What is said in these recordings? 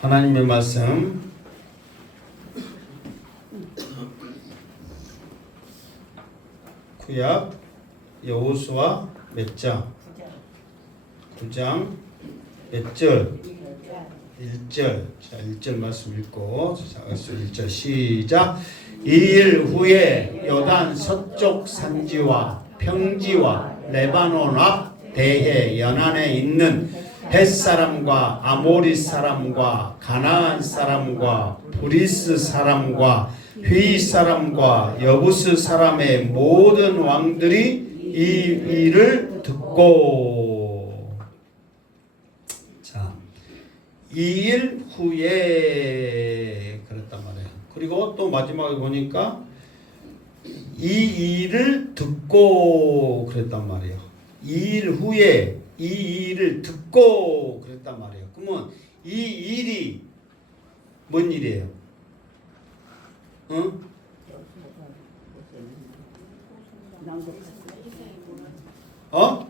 하나님의 말씀 구약 여호수아 몇 장? 9장 몇 절? 1절. 자, 1절 말씀 읽고 자, 1절 시작. 2일 후에 요단 서쪽 산지와 평지와 레바논 앞 대해 연안에 있는 헷사람과 아모리 사람과 가나안 사람과 브리스 사람과 휘 사람과 여부스 사람의 모든 왕들이 이 일을 듣고 자 2일 후에 그랬단 말이에요. 그리고 또 마지막에 보니까 이 일을 듣고 그랬단 말이에요. 2일 후에 이 일을 듣고 그랬단 말이에요. 그러면 이 일이 뭔 일이에요? 응? 어?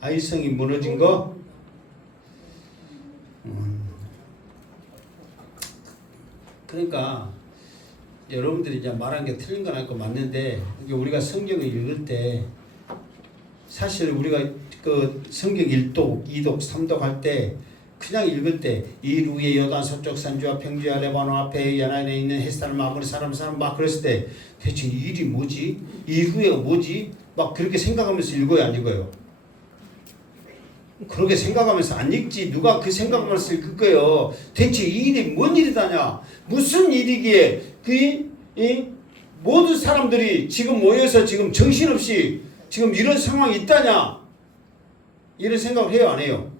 아이성이 무너진 거? 그러니까 여러분들이 이제 말한 게 틀린 건 아니고 맞는데 이게 우리가 성경을 읽을 때 사실 우리가 그 성경 1독, 2독, 3독 할 때 그냥 읽을 때 이 후에 요단 서쪽 산지와 평지와 레바논 앞에 연안에 있는 헷사람 아모리 사람 막 그랬을 때 대체 이 일이 뭐지? 이 후에가 뭐지? 막 그렇게 생각하면서 읽어요, 안 읽어요? 그렇게 생각하면서 안 읽지. 누가 그 생각하면서 읽을 거예요. 대체 이 일이 뭔 일이다냐? 무슨 일이기에 이 모든 사람들이 지금 모여서 지금 정신없이 지금 이런 상황이 있다냐? 이런 생각을 해요, 안 해요?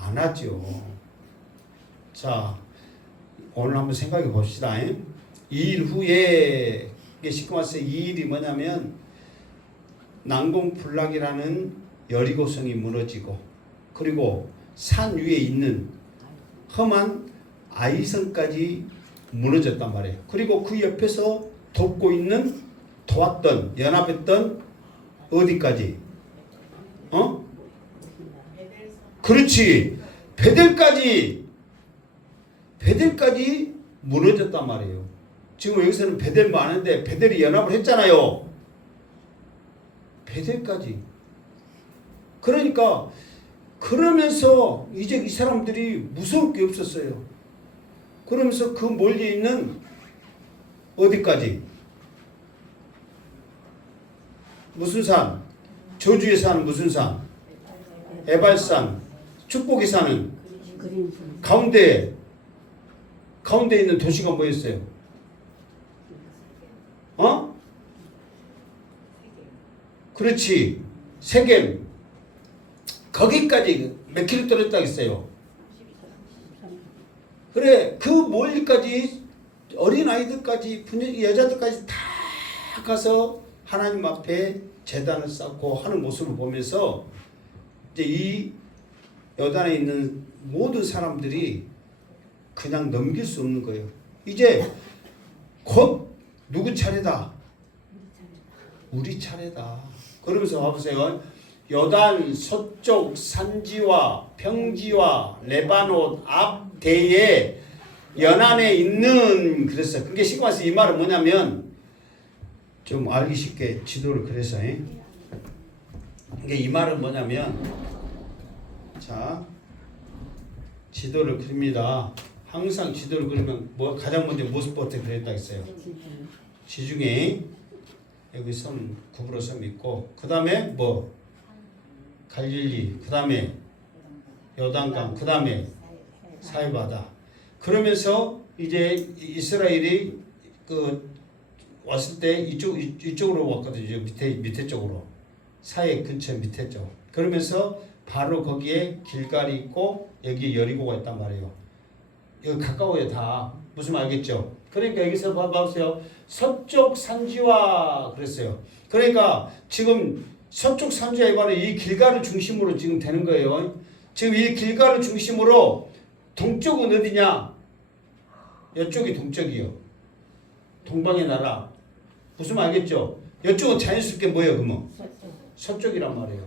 안 하죠. 자, 오늘 한번 생각해 봅시다. 2일 후에 이게 시커멓서 이 일이 뭐냐면 난공불락이라는 여리고성이 무너지고 그리고 산 위에 있는 험한 아이성까지 무너졌단 말이에요. 그리고 그 옆에서 도왔던 연합했던 어디까지? 그렇지. 베델까지 무너졌단 말이에요. 지금 여기서는 베델 많은데 베델이 연합을 했잖아요. 베델까지. 그러니까 그러면서 이제 이 사람들이 무서울 게 없었어요. 그러면서 그 멀리 있는 어디까지? 무슨 산? 저주의 산은 무슨 산? 에발산. 축복의 산은 가운데 있는 도시가 뭐였어요? 그렇지. 세겜. 거기까지 몇 킬로 떨어졌다 했어요? 그래, 그 멀리까지 어린아이들까지 여자들까지 다 가서 하나님 앞에 제단을 쌓고 하는 모습을 보면서 이제 이 요단에 있는 모든 사람들이 그냥 넘길 수 없는 거예요. 이제 곧 누구 차례다? 우리 차례다. 그러면서 봐보세요. 요단 서쪽 산지와 평지와 레바논 앞 대에 연안에 있는 그랬어요. 그게 시그마스 이 말은 뭐냐면 좀 알기 쉽게 지도를 그래서 이게 이 말은 뭐냐면 자 지도를 그립니다. 항상 지도를 그리면 뭐 가장 먼저 무엇부터 그렸다 했어요. 지중해 여기 섬 구부러 섬 있고 그 다음에 뭐 갈릴리 그 다음에 요단강 그 다음에 사해바다. 그러면서 이제 이스라엘이 그 왔을 때 이쪽으로 왔거든요. 밑에 쪽으로 사해 근처 밑에 쪽. 그러면서 바로 거기에 길갈이 있고 여기 여리고가 있단 말이에요. 여기 가까워요 다. 무슨 말 알겠죠? 그러니까 여기서 봐보세요. 서쪽 산지와 그랬어요. 그러니까 지금 서쪽 산지와 이번에 이 길갈을 중심으로 지금 되는 거예요. 지금 이 길갈을 중심으로 동쪽은 어디냐? 이쪽이 동쪽이요. 동방의 나라. 무슨 말 알겠죠? 이쪽은 자연스럽게 뭐예요, 그러면? 서쪽이란 말이에요.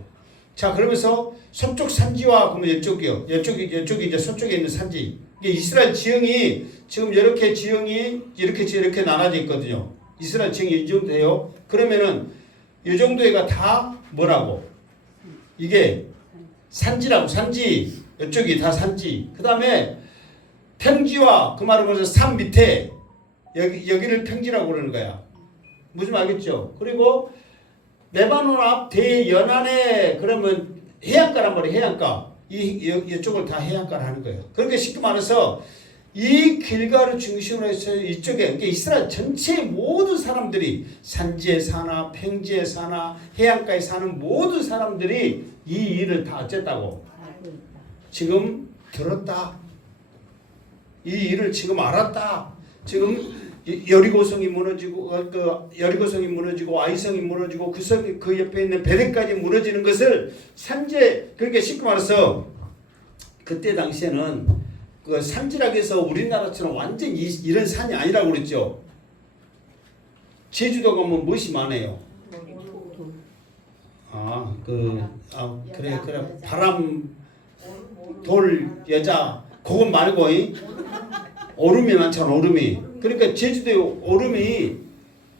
자, 그러면서 서쪽 산지와 그러면 이쪽이요. 이쪽이 이제 서쪽에 있는 산지. 이게 이스라엘 지형이 지금 이렇게 지형이 이렇게 나눠져 있거든요. 이스라엘 지형이 이 정도 돼요. 그러면은 이 정도가 다 뭐라고? 이게 산지라고. 산지. 이쪽이 다 산지. 그 다음에 평지와 그 말은 뭐죠? 산 밑에 여기를 평지라고 그러는 거야. 무슨 알겠죠? 그리고 레바논 앞 대연안에 그러면 해안가란 말이에요. 해안가. 이쪽을 다 해안가를 하는 거예요. 그러니까 쉽게 말해서 이 길가를 중심으로 해서 이쪽에 그러니까 이스라엘 전체 모든 사람들이 산지에 사나 평지에 사나 해안가에 사는 모든 사람들이 이 일을 다 어쨌다고? 지금 들었다. 이 일을 지금 알았다. 지금 여리고성이 무너지고 여리고성이 무너지고 아이성이 무너지고 그 옆에 있는 베델까지 무너지는 것을 산지 그러니까 쉽게 말해서 그때 당시에는 그 산지라고 해서 우리나라처럼 완전 이런 산이 아니라고 그랬죠. 제주도 가면 무엇이 많아요? 그래 바람 돌 여자 그건 말고 얼음이 많잖아. 얼음이. 그러니까 제주도에 얼음이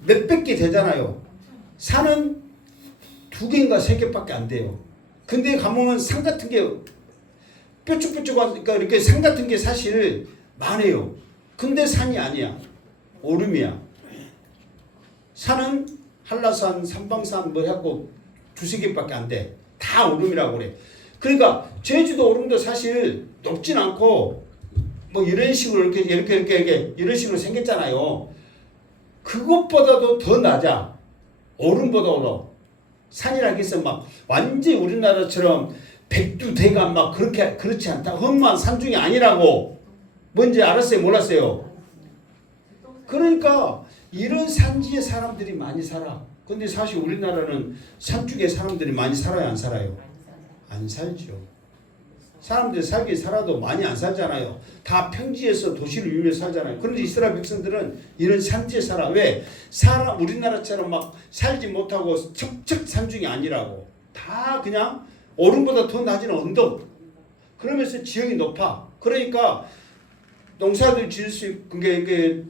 몇백 개 되잖아요. 산은 2개인가 3개밖에 안 돼요. 근데 가보면 산 같은 게 뾰족뾰족하니까 이렇게 산 같은 게 사실 많아요. 근데 산이 아니야. 얼음이야. 산은 한라산, 삼방산 뭐 해갖고 2-3개밖에 안 돼. 다 얼음이라고 그래. 그러니까 제주도 얼음도 사실 높진 않고 뭐 이런 식으로 이렇게 이런 식으로 생겼잖아요. 그것보다도 더 낮아. 얼음보다 산이라고 해서 막 완전히 우리나라처럼 백두대간 막 그렇지 않다. 험한 산중이 아니라고. 뭔지 알았어요? 몰랐어요? 그러니까 이런 산지에 사람들이 많이 살아. 근데 사실 우리나라는 산쪽에 사람들이 많이 살아요? 안 살아요? 안 살죠. 사람들이 살긴 살아도 많이 안 살잖아요. 다 평지에서 도시를 이루며 살잖아요. 그런데 이스라엘 백성들은 이런 산지에 살아. 왜? 우리나라처럼 막 살지 못하고 척척 산중이 아니라고. 다 그냥 얼음보다 더 낮은 언덕. 그러면서 지형이 높아. 그러니까 농사도 지을 수 있고,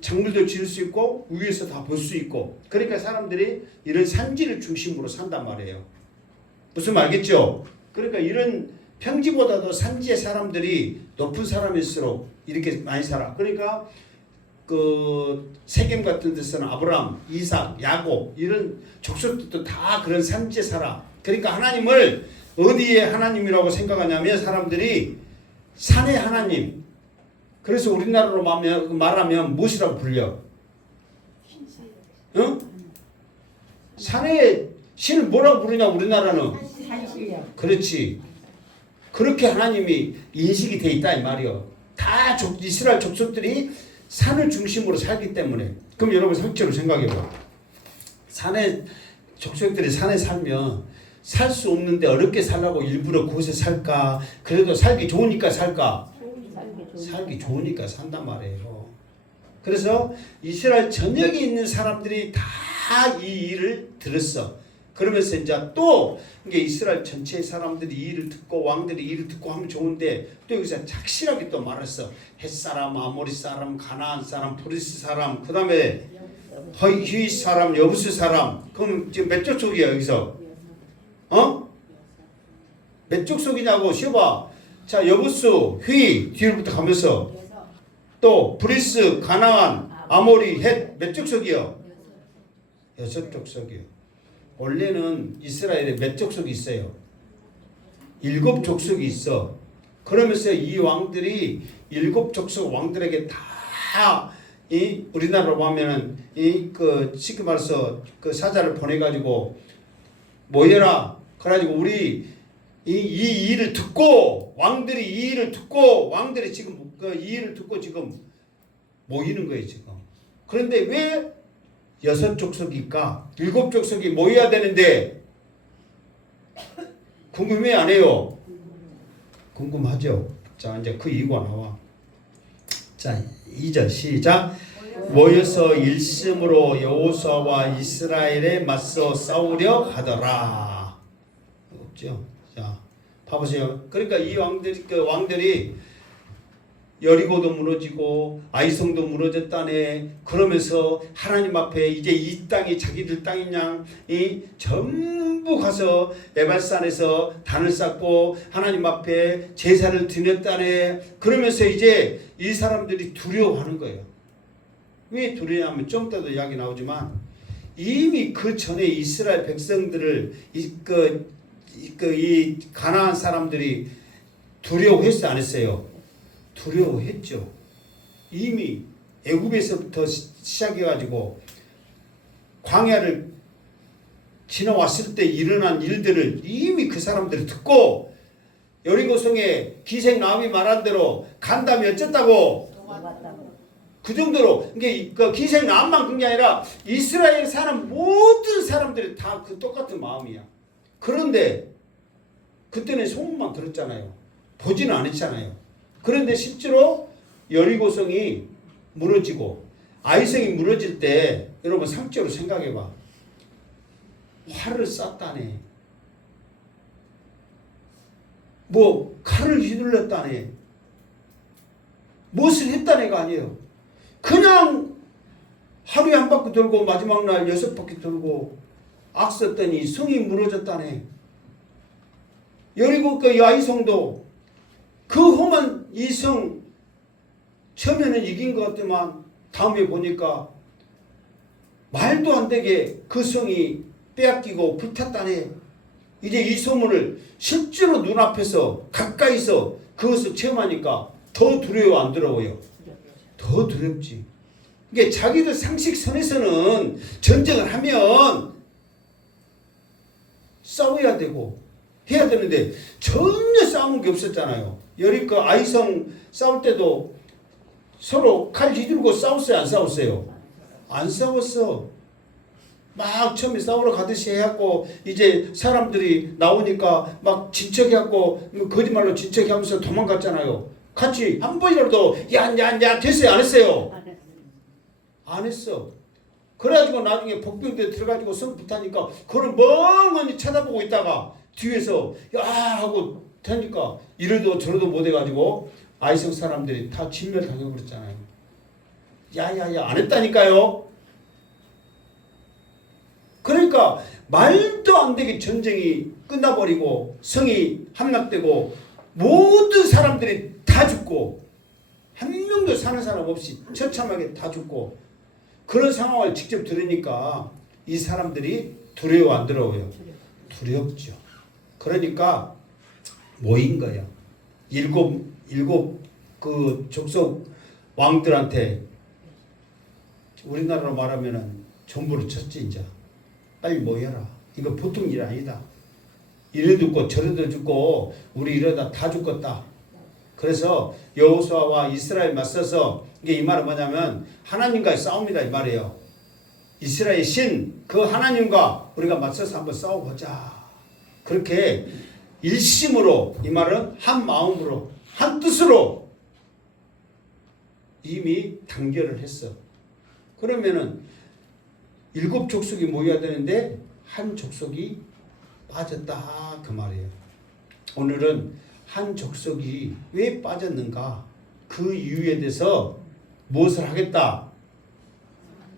작물도 지을 수 있고, 위에서 다 볼 수 있고. 그러니까 사람들이 이런 산지를 중심으로 산단 말이에요. 무슨 말겠죠? 그러니까 이런 평지보다도 산지의 사람들이 높은 사람일수록 이렇게 많이 살아. 그러니까 그 세겜 같은 데서는 아브라함, 이삭, 야곱 이런 족속들도 다 그런 산지에 살아. 그러니까 하나님을 어디에 하나님이라고 생각하냐면 사람들이 산의 하나님. 그래서 우리나라로 말하면 무엇이라고 불려? 응? 산의 신을 뭐라고 부르냐 우리나라는? 그렇지. 그렇게 하나님이 인식이 돼 있다 이 말이요. 다 이스라엘 족속들이 산을 중심으로 살기 때문에. 그럼 여러분 실제로 생각해봐. 산에 족속들이 산에 살면 살 수 없는데 어렵게 살라고 일부러 그곳에 살까? 그래도 살기 좋으니까 살까? 살기 좋으니까 산단 말이에요. 그래서 이스라엘 전역에 있는 사람들이 다 이 일을 들었어. 그러면서 이제 또 이게 이스라엘 전체 사람들이 이 일을 듣고 왕들이 이 일을 듣고 하면 좋은데 또 여기서 착실하게 또 말했어. 헷사람, 아모리 사람, 가나안 사람, 브리스 사람, 그 다음에 히윗 사람, 여부스 사람. 그럼 지금 몇 족속이야 여기서? 몇 족속이냐고 쉬어봐. 자, 여부스, 휘 뒤로부터 가면서 또 브리스, 가나안, 아모리, 헷 몇 족속이요? 6족속이요. 원래는 이스라엘에 몇 족속이 있어요? 7족속이 있어. 그러면서 이 왕들이 7족속 왕들에게 다 우리나라로 보면은 쉽게 말해서 그 사자를 보내가지고 모여라. 그래가지고 우리 이 일을 듣고 왕들이 이 일을 듣고 왕들이 지금 이 일을 듣고 지금 모이는 거예요 지금. 그런데 왜 6족속일까? 7족속이 모여야 되는데 궁금해 안 해요? 궁금하죠? 자 이제 그 이유가 나와. 자 2절 시작. 모여서 일심으로 여호수아와 이스라엘에 맞서 싸우려 하더라. 없죠? 자 봐보세요. 그러니까 이 왕들이 여리고도 무너지고 아이성도 무너졌다네. 그러면서 하나님 앞에 이제 이 땅이 자기들 땅이냐 이 전부 가서 에발산에서 단을 쌓고 하나님 앞에 제사를 드렸다네. 그러면서 이제 이 사람들이 두려워하는 거예요. 왜 두려워하면 좀 이따도 이야기 나오지만 이미 그 전에 이스라엘 백성들을 이 가나안 사람들이 두려워했어 안 했어요? 두려워했죠. 이미 애굽에서부터 시작해가지고 광야를 지나왔을 때 일어난 일들을 이미 그 사람들이 듣고 여리고성에 기생 나음이 말한 대로 간다면 어쨌다고 그 정도로 그 기생 나음만 그런 게 아니라 이스라엘 사는 모든 사람들이 다 그 똑같은 마음이야. 그런데 그때는 소문만 들었잖아요. 보지는 않았잖아요. 그런데 실제로 여리고성이 무너지고 아이성이 무너질 때 여러분 상적으로 생각해봐. 활을 쐈다네. 뭐 칼을 휘둘렀다네. 무엇을 했다네가 아니에요. 그냥 하루에 한 바퀴 돌고 마지막 날 6바퀴 돌고 악썼더니 성이 무너졌다네. 여리고 그 아이성도 그 험한 이 성 처음에는 이긴 것 같지만 다음에 보니까 말도 안 되게 그 성이 빼앗기고 불탔다네. 이제 이 소문을 실제로 눈앞에서 가까이서 그것을 체험하니까 더 두려워 안 두려워요? 더 두렵지. 이게 자기들 상식선에서는 전쟁을 하면 싸워야 되고 해야 되는데 전혀 싸운 게 없었잖아요. 여리고 아이성 싸울 때도 서로 칼 휘두르고 싸웠어요? 안 싸웠어요? 안 싸웠어. 막 처음에 싸우러 가듯이 해갖고 이제 사람들이 나오니까 막 진척해갖고 거짓말로 진척하면서 도망갔잖아요. 같이 한 번이라도 야 됐어요? 안 했어요? 안 했어. 그래가지고 나중에 복병대에 들어가지고 성 붙하니까 그걸 멍하니 쳐다보고 있다가 뒤에서 야 하고 되니까 이래도 저래도 못해가지고 아이성 사람들이 다 진멸당해버렸잖아요. 야야야 안 했다니까요. 그러니까 말도 안 되게 전쟁이 끝나버리고 성이 함락되고 모든 사람들이 다 죽고 한 명도 사는 사람 없이 처참하게 다 죽고 그런 상황을 직접 들으니까 이 사람들이 두려워 안 두려워요? 두렵죠. 그러니까 모인 거예요. 일곱 그 족속 왕들한테 우리나라로 말하면은 정부를 쳤지 이제. 빨리 모여라. 이거 보통 일 아니다. 이래도 죽고 저래도 죽고 우리 이러다 다 죽겠다. 그래서 여호수아와 이스라엘 맞서서 이게 이 말은 뭐냐면 하나님과의 싸움이다 이 말이에요. 이스라엘 신 그 하나님과 우리가 맞서서 한번 싸워보자. 그렇게 일심으로 이 말은 한 마음으로 한 뜻으로 이미 단결을 했어. 그러면은 7 족속이 모여야 되는데 한 족속이 빠졌다 그 말이에요. 오늘은 한 족속이 왜 빠졌는가 그 이유에 대해서 무엇을 하겠다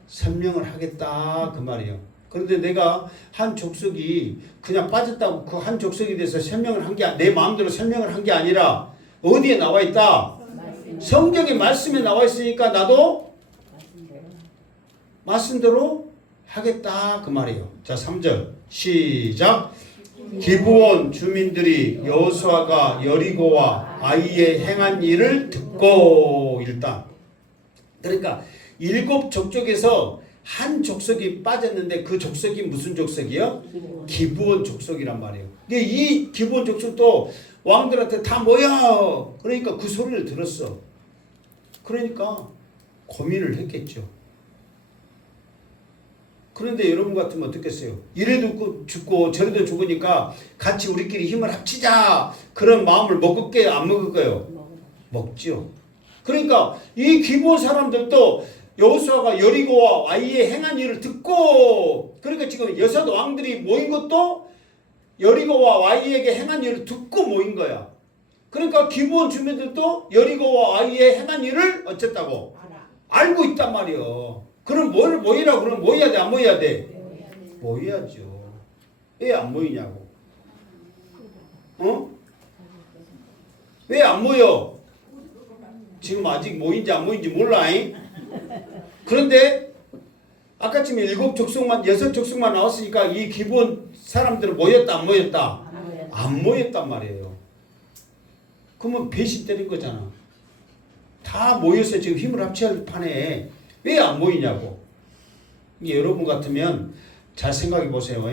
설명을 하겠다 그 말이에요. 그런데 내가 한 족속이 그냥 빠졌다고 그 한 족속에 대해서 설명을 한 게 내 마음대로 설명을 한 게 아니라 어디에 나와 있다? 성경의 말씀에 나와 있으니까 나도 말씀대로 하겠다 그 말이에요. 자 3절 시작. 기브온 주민들이 여호수아가 여리고와 아이에 행한 일을 듣고 일단 그러니까 7 족속에서 한 족속이 빠졌는데 그 족속이 무슨 족속이요? 기브온 족속이란 말이에요. 근데 이 기브온 족속도 왕들한테 다 모여. 그러니까 그 소리를 들었어. 그러니까 고민을 했겠죠. 그런데 여러분 같으면 어떻겠어요? 이래도 죽고 저래도 죽으니까 같이 우리끼리 힘을 합치자. 그런 마음을 먹을게요? 안 먹을까요? 먹죠. 그러니까 이 기브온 사람들도 여호수아가 여리고와 아이의 행한 일을 듣고 그러니까 지금 6 왕들이 모인 것도 여리고와 와이에게 행한 일을 듣고 모인 거야. 그러니까 기브온 주민들도 여리고와 와이에 행한 일을 어쨌다고? 알고 있단 말이요. 그럼 뭘 모이라 그러면 모여야 돼, 안 모여야 돼? 모여야죠. 왜 안 모이냐고. 어? 왜 안 모여? 지금 아직 모인지 안 모인지 몰라. 그런데 아까쯤에 7족속만 6족속만 나왔으니까 이 기본 사람들은 모였다 안 모였다? 안 모였단 말이에요. 그러면 배신 때린 거잖아. 다 모여서 지금 힘을 합쳐야 판에 왜 안 모이냐고. 여러분 같으면 잘 생각해 보세요.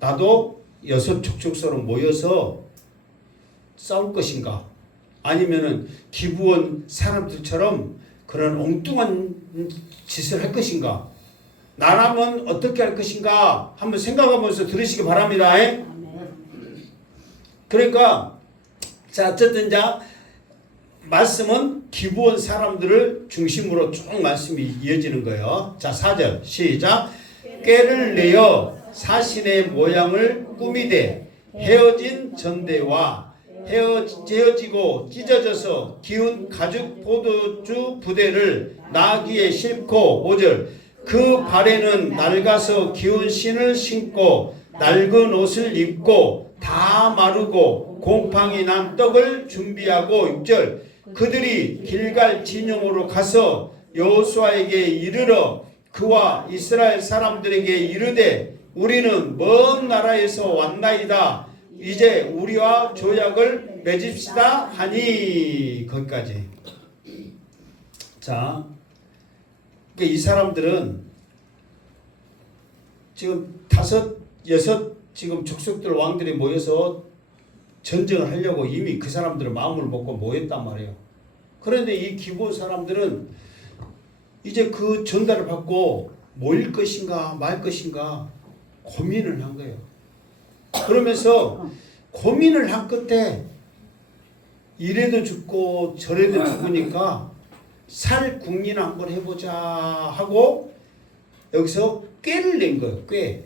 나도 6족속서로 모여서 싸울 것인가? 아니면은 기브온 사람들처럼 그런 엉뚱한 짓을 할 것인가? 나라면 어떻게 할 것인가? 한번 생각하면서 들으시기 바랍니다. 그러니까 자 어쨌든 자 말씀은 기브온 사람들을 중심으로 쭉 말씀이 이어지는 거예요. 자 4절 시작. 꾀를 내어 사신의 모양을 꾸미되 헤어진 전대와 헤어지고 찢어져서 기운 가죽 포도주 부대를 나귀에 싣고 5절 그 발에는 낡아서 기운 신을 신고 낡은 옷을 입고 다 마르고 곰팡이 난 떡을 준비하고 6절 그들이 길갈 진영으로 가서 여호수아에게 이르러 그와 이스라엘 사람들에게 이르되 우리는 먼 나라에서 왔나이다. 이제 우리와 조약을 맺읍시다 하니 거기까지. 자, 이 사람들은 지금 5, 6 지금 족속들 왕들이 모여서 전쟁을 하려고 이미 그 사람들은 마음을 먹고 모였단 말이에요. 그런데 이 기브온 사람들은 이제 그 전달을 받고 모일 것인가 말 것인가 고민을 한 거예요. 그러면서 고민을 한 끝에 이래도 죽고 저래도 죽으니까 살 국리나 한번 해보자 하고 여기서 꾀를 낸 거예요. 꾀.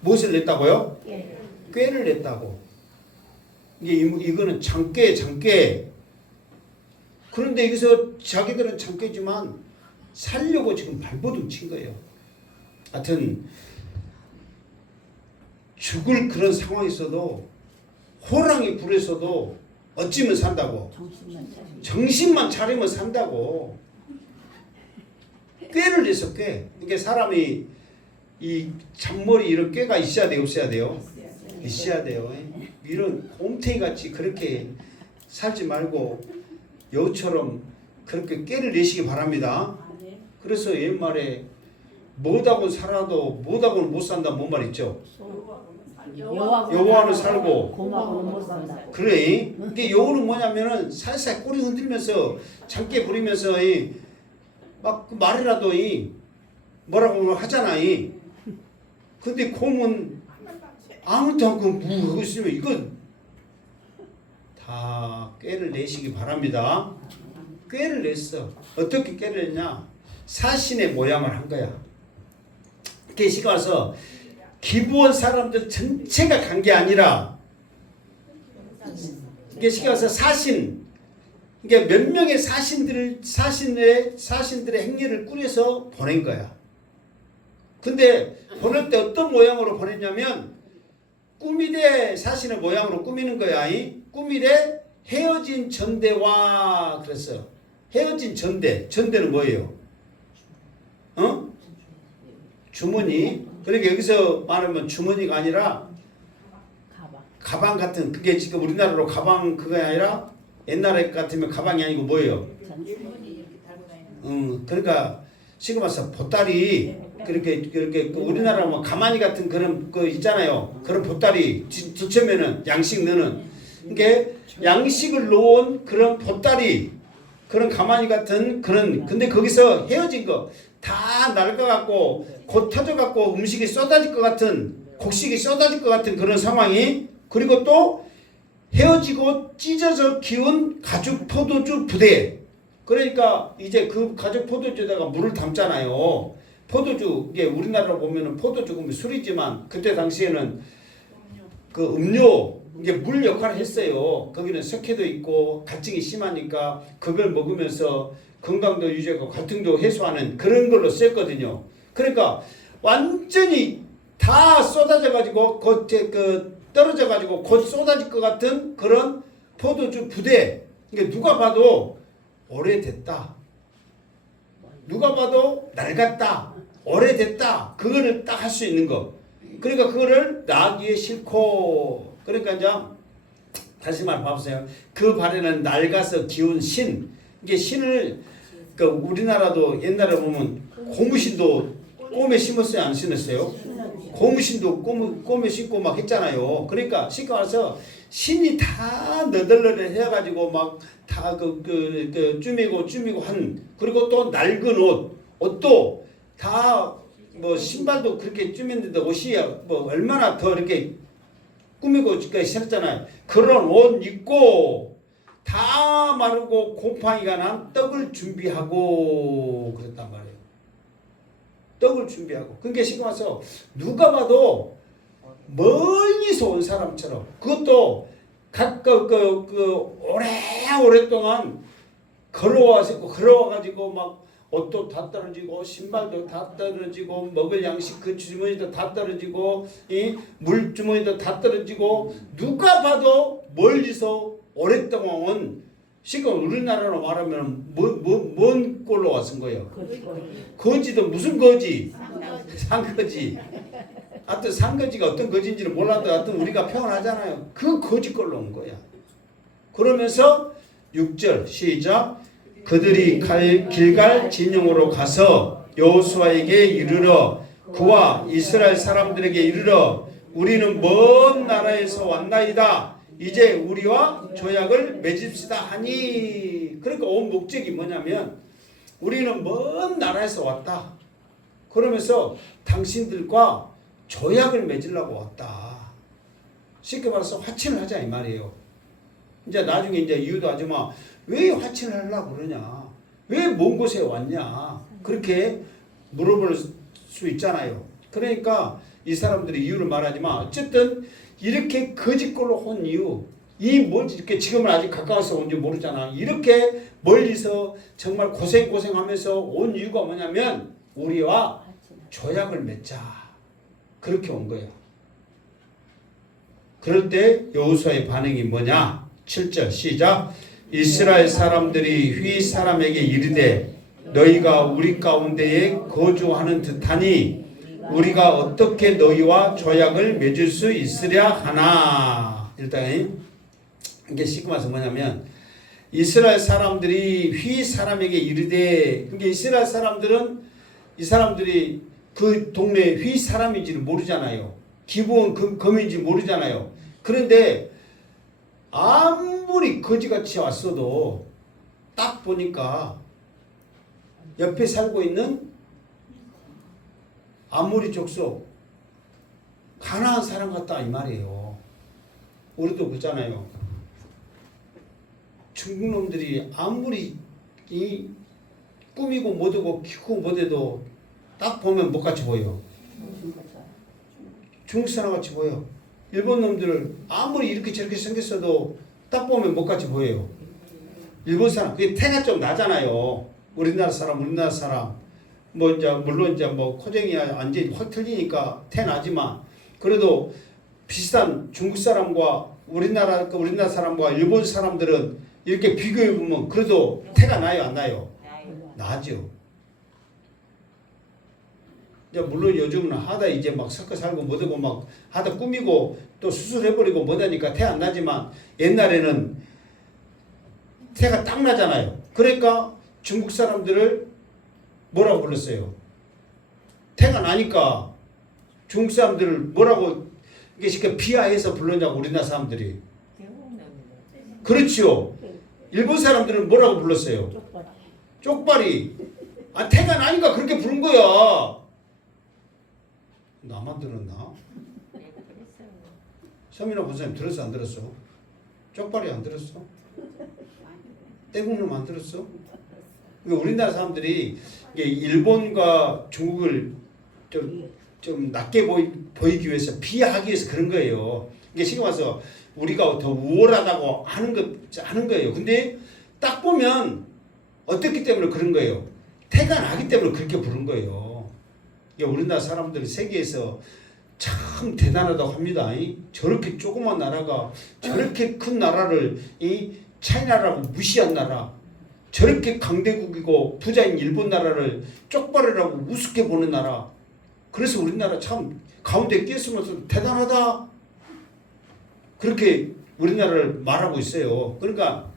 무엇을 냈다고요? 꾀를 냈다고. 이거는 장꾀. 그런데 여기서 자기들은 장꾀지만 살려고 지금 발버둥 친 거예요. 하여튼 죽을 그런 상황에서도 호랑이 굴에서도 어찌면 산다고. 정신만 차리면 산다고. 꾀를 내서 꾀. 이게 사람이 이 잔머리 이런 꾀가 있어야 돼요, 없어야 돼요? 있어야 돼요. 이런 곰탱이 같이 그렇게 살지 말고 여우처럼 그렇게 꾀를 내시기 바랍니다. 그래서 옛말에 못하고 살아도 못하고는 못 산다 뭔 말 있죠? 여호와는 살고 곰하고는 못 산다. 그래. 근데 여호는 뭐냐면은 살살 꼬리 흔들면서 장깨 부리면서 막 말이라도 뭐라고 하잖아. 근데 곰은 아무것도 않고 무 하고 있으면 이건 다 꾀를 내시기 바랍니다. 꾀를 냈어. 어떻게 꾀를 냈냐? 사신의 모양을 한 거야. 이렇게 시가 와서 기브온 사람들 전체가 간 게 아니라 이게 시가 와서 사신 이게 몇 명의 사신들의 행렬을 꾸려서 보낸 거야. 근데 보낼 때 어떤 모양으로 보냈냐면 꾸미되 사신의 모양으로 꾸미는 거야. 꾸미되 헤어진 전대와 그랬어요. 헤어진 전대는 뭐예요? 주머니. 그러니까 여기서 말하면 주머니가 아니라 가방 같은 그게 지금 우리나라로 가방 그게 아니라 옛날에 같으면 가방이 아니고 뭐예요? 그러니까 지금 와서 보따리 그렇게 우리나라 뭐 가마니 같은 그런 거 있잖아요. 그런 보따리 뒤쳐면은 양식 넣는 이게 양식을 놓은 그런 보따리 그런 가마니 같은 그런 근데 거기서 헤어진 거 다 낡아갖고 곧 터져갖고 음식이 쏟아질 것 같은 곡식이 쏟아질 것 같은 그런 상황이 그리고 또 헤어지고 찢어져 기운 가죽 포도주 부대 그러니까 이제 그 가죽 포도주에다가 물을 담잖아요. 포도주 이게 우리나라로 보면은 포도주 술이지만 그때 당시에는 그 음료 이게 물 역할을 했어요. 거기는 석회도 있고 갈증이 심하니까 그걸 먹으면서 건강도 유지하고 갈등도 해소하는 그런 걸로 썼거든요. 그러니까 완전히 다 쏟아져 가지고 떨어져 가지고 곧 쏟아질 것 같은 그런 포도주 부대. 이게 누가 봐도 오래됐다. 누가 봐도 낡았다. 오래됐다. 그거를 딱 할 수 있는 거. 그러니까 그거를 나귀에 싣고, 그러니까 이제 다시 말 봐보세요. 그 발에는 낡아서 기운 신. 이게 신을 그 우리나라도 옛날에 보면 고무신도 꼼에 심었어요, 안 심었어요? 고무신도 꼼에 심고 막 했잖아요. 그러니까 신고 와서 신이 다 너덜너덜 해가지고 막 다 쭈미고 한, 그리고 또 낡은 옷도 다 뭐 신발도 그렇게 쭈맸는데 옷이 뭐 얼마나 더 이렇게 꾸미고 신었잖아요. 그런 옷 입고 다 마르고 곰팡이가 난 떡을 준비하고 그랬단 말이에요. 떡을 준비하고. 그러니까 지금 와서 누가 봐도 멀리서 온 사람처럼, 그것도 오랫동안 걸어와가지고 막 옷도 다 떨어지고 신발도 다 떨어지고 먹을 양식 그 주머니도 다 떨어지고 이 물주머니도 다 떨어지고 누가 봐도 멀리서 오랫동안 온, 지금 우리나라로 말하면 뭔 꼴로 왔은 거예요? 거지도 무슨 거지? 산거지. 하여튼 산거지가 어떤 거지인지는 몰라도 하여튼 우리가 표현하잖아요. 그 거지 꼴로 온 거야. 그러면서 6절 시작. 그들이 길갈 진영으로 가서 여호수아에게 이르러 그와 이스라엘 사람들에게 이르러 우리는 먼 나라에서 왔나이다. 이제 우리와 조약을 맺읍시다 하니. 그러니까 온 목적이 뭐냐면 우리는 먼 나라에서 왔다. 그러면서 당신들과 조약을 맺으려고 왔다. 쉽게 말해서 화친을 하자 이 말이에요. 이제 나중에 이제 이유도 하지만 왜 화친을 하려고 그러냐? 왜 먼 곳에 왔냐? 그렇게 물어볼 수 있잖아요. 그러니까 이 사람들이 이유를 말하지만 어쨌든 이렇게 거짓골로 온 이유, 이 뭐지 이렇게 지금은 아직 가까워서 온지 모르잖아. 이렇게 멀리서 정말 고생하면서 온 이유가 뭐냐면 우리와 조약을 맺자. 그렇게 온 거예요. 그럴 때 여호수아의 반응이 뭐냐? 7절 시작. 이스라엘 사람들이 휘 사람에게 이르되 너희가 우리 가운데에 거주하는 듯하니 우리가 어떻게 너희와 조약을 맺을 수 있으랴 하나. 일단 이게 시그마서 뭐냐면 이스라엘 사람들이 휘 사람에게 이르되, 그러니까 이스라엘 사람들은 이 사람들이 그 동네 휘 사람인지를 모르잖아요. 기브온 검인지 모르잖아요. 그런데 아무리 거지같이 왔어도 딱 보니까 옆에 살고 있는 아모리 족속 가나안 사람 같다 이 말이에요. 우리도 그렇잖아요. 중국 놈들이 아무리 꾸미고 못하고 키우고 못해도 딱 보면 뭐같이 보여? 중국 사람 같이 보여. 일본 놈들 아무리 이렇게 저렇게 생겼어도 딱 보면 뭐같이 보여요? 일본 사람. 그게 태가 좀 나잖아요. 우리나라 사람 뭐 이제 물론 이제 뭐 코쟁이야 완전히 확 틀리니까 태 나지만 그래도 비슷한 중국 사람과 우리나라 사람과 일본 사람들은 이렇게 비교해 보면 그래도 태가 나요 안 나요? 나죠. 이제 물론 요즘은 하다 이제 막 섞어 살고 뭐되고 막 하다 꾸미고 또 수술해버리고 뭐다니까 태 안 나지만 옛날에는 태가 딱 나잖아요. 그러니까 중국 사람들을 뭐라고 불렀어요? 태가 나니까 중국 사람들을 뭐라고 이게 쉽게 비하해서 불렀냐고 우리나라 사람들이. 그렇죠. 일본 사람들은 뭐라고 불렀어요? 쪽발이. 아 태가 나니까 그렇게 부른 거야. 나만 들었나? 서민아 본사님 들었어 안 들었어? 쪽발이 안 들었어? 떼국놈 안 들었어? 우리나라 사람들이 일본과 중국을 좀 낮게 보이기 위해서 비하하기 위해서 그런 거예요. 이게 지금 와서 우리가 더 우월하다고 하는 거예요. 근데 딱 보면 어떻기 때문에 그런 거예요. 태가 나기 때문에 그렇게 부른 거예요. 우리나라 사람들이 세계에서 참 대단하다고 합니다. 저렇게 조그만 나라가 저렇게 큰 나라를 차이나라고 무시한 나라, 저렇게 강대국이고 부자인 일본 나라를 쪽발이라고 우습게 보는 나라. 그래서 우리나라 참 가운데 끼었으면서 대단하다. 그렇게 우리나라를 말하고 있어요. 그러니까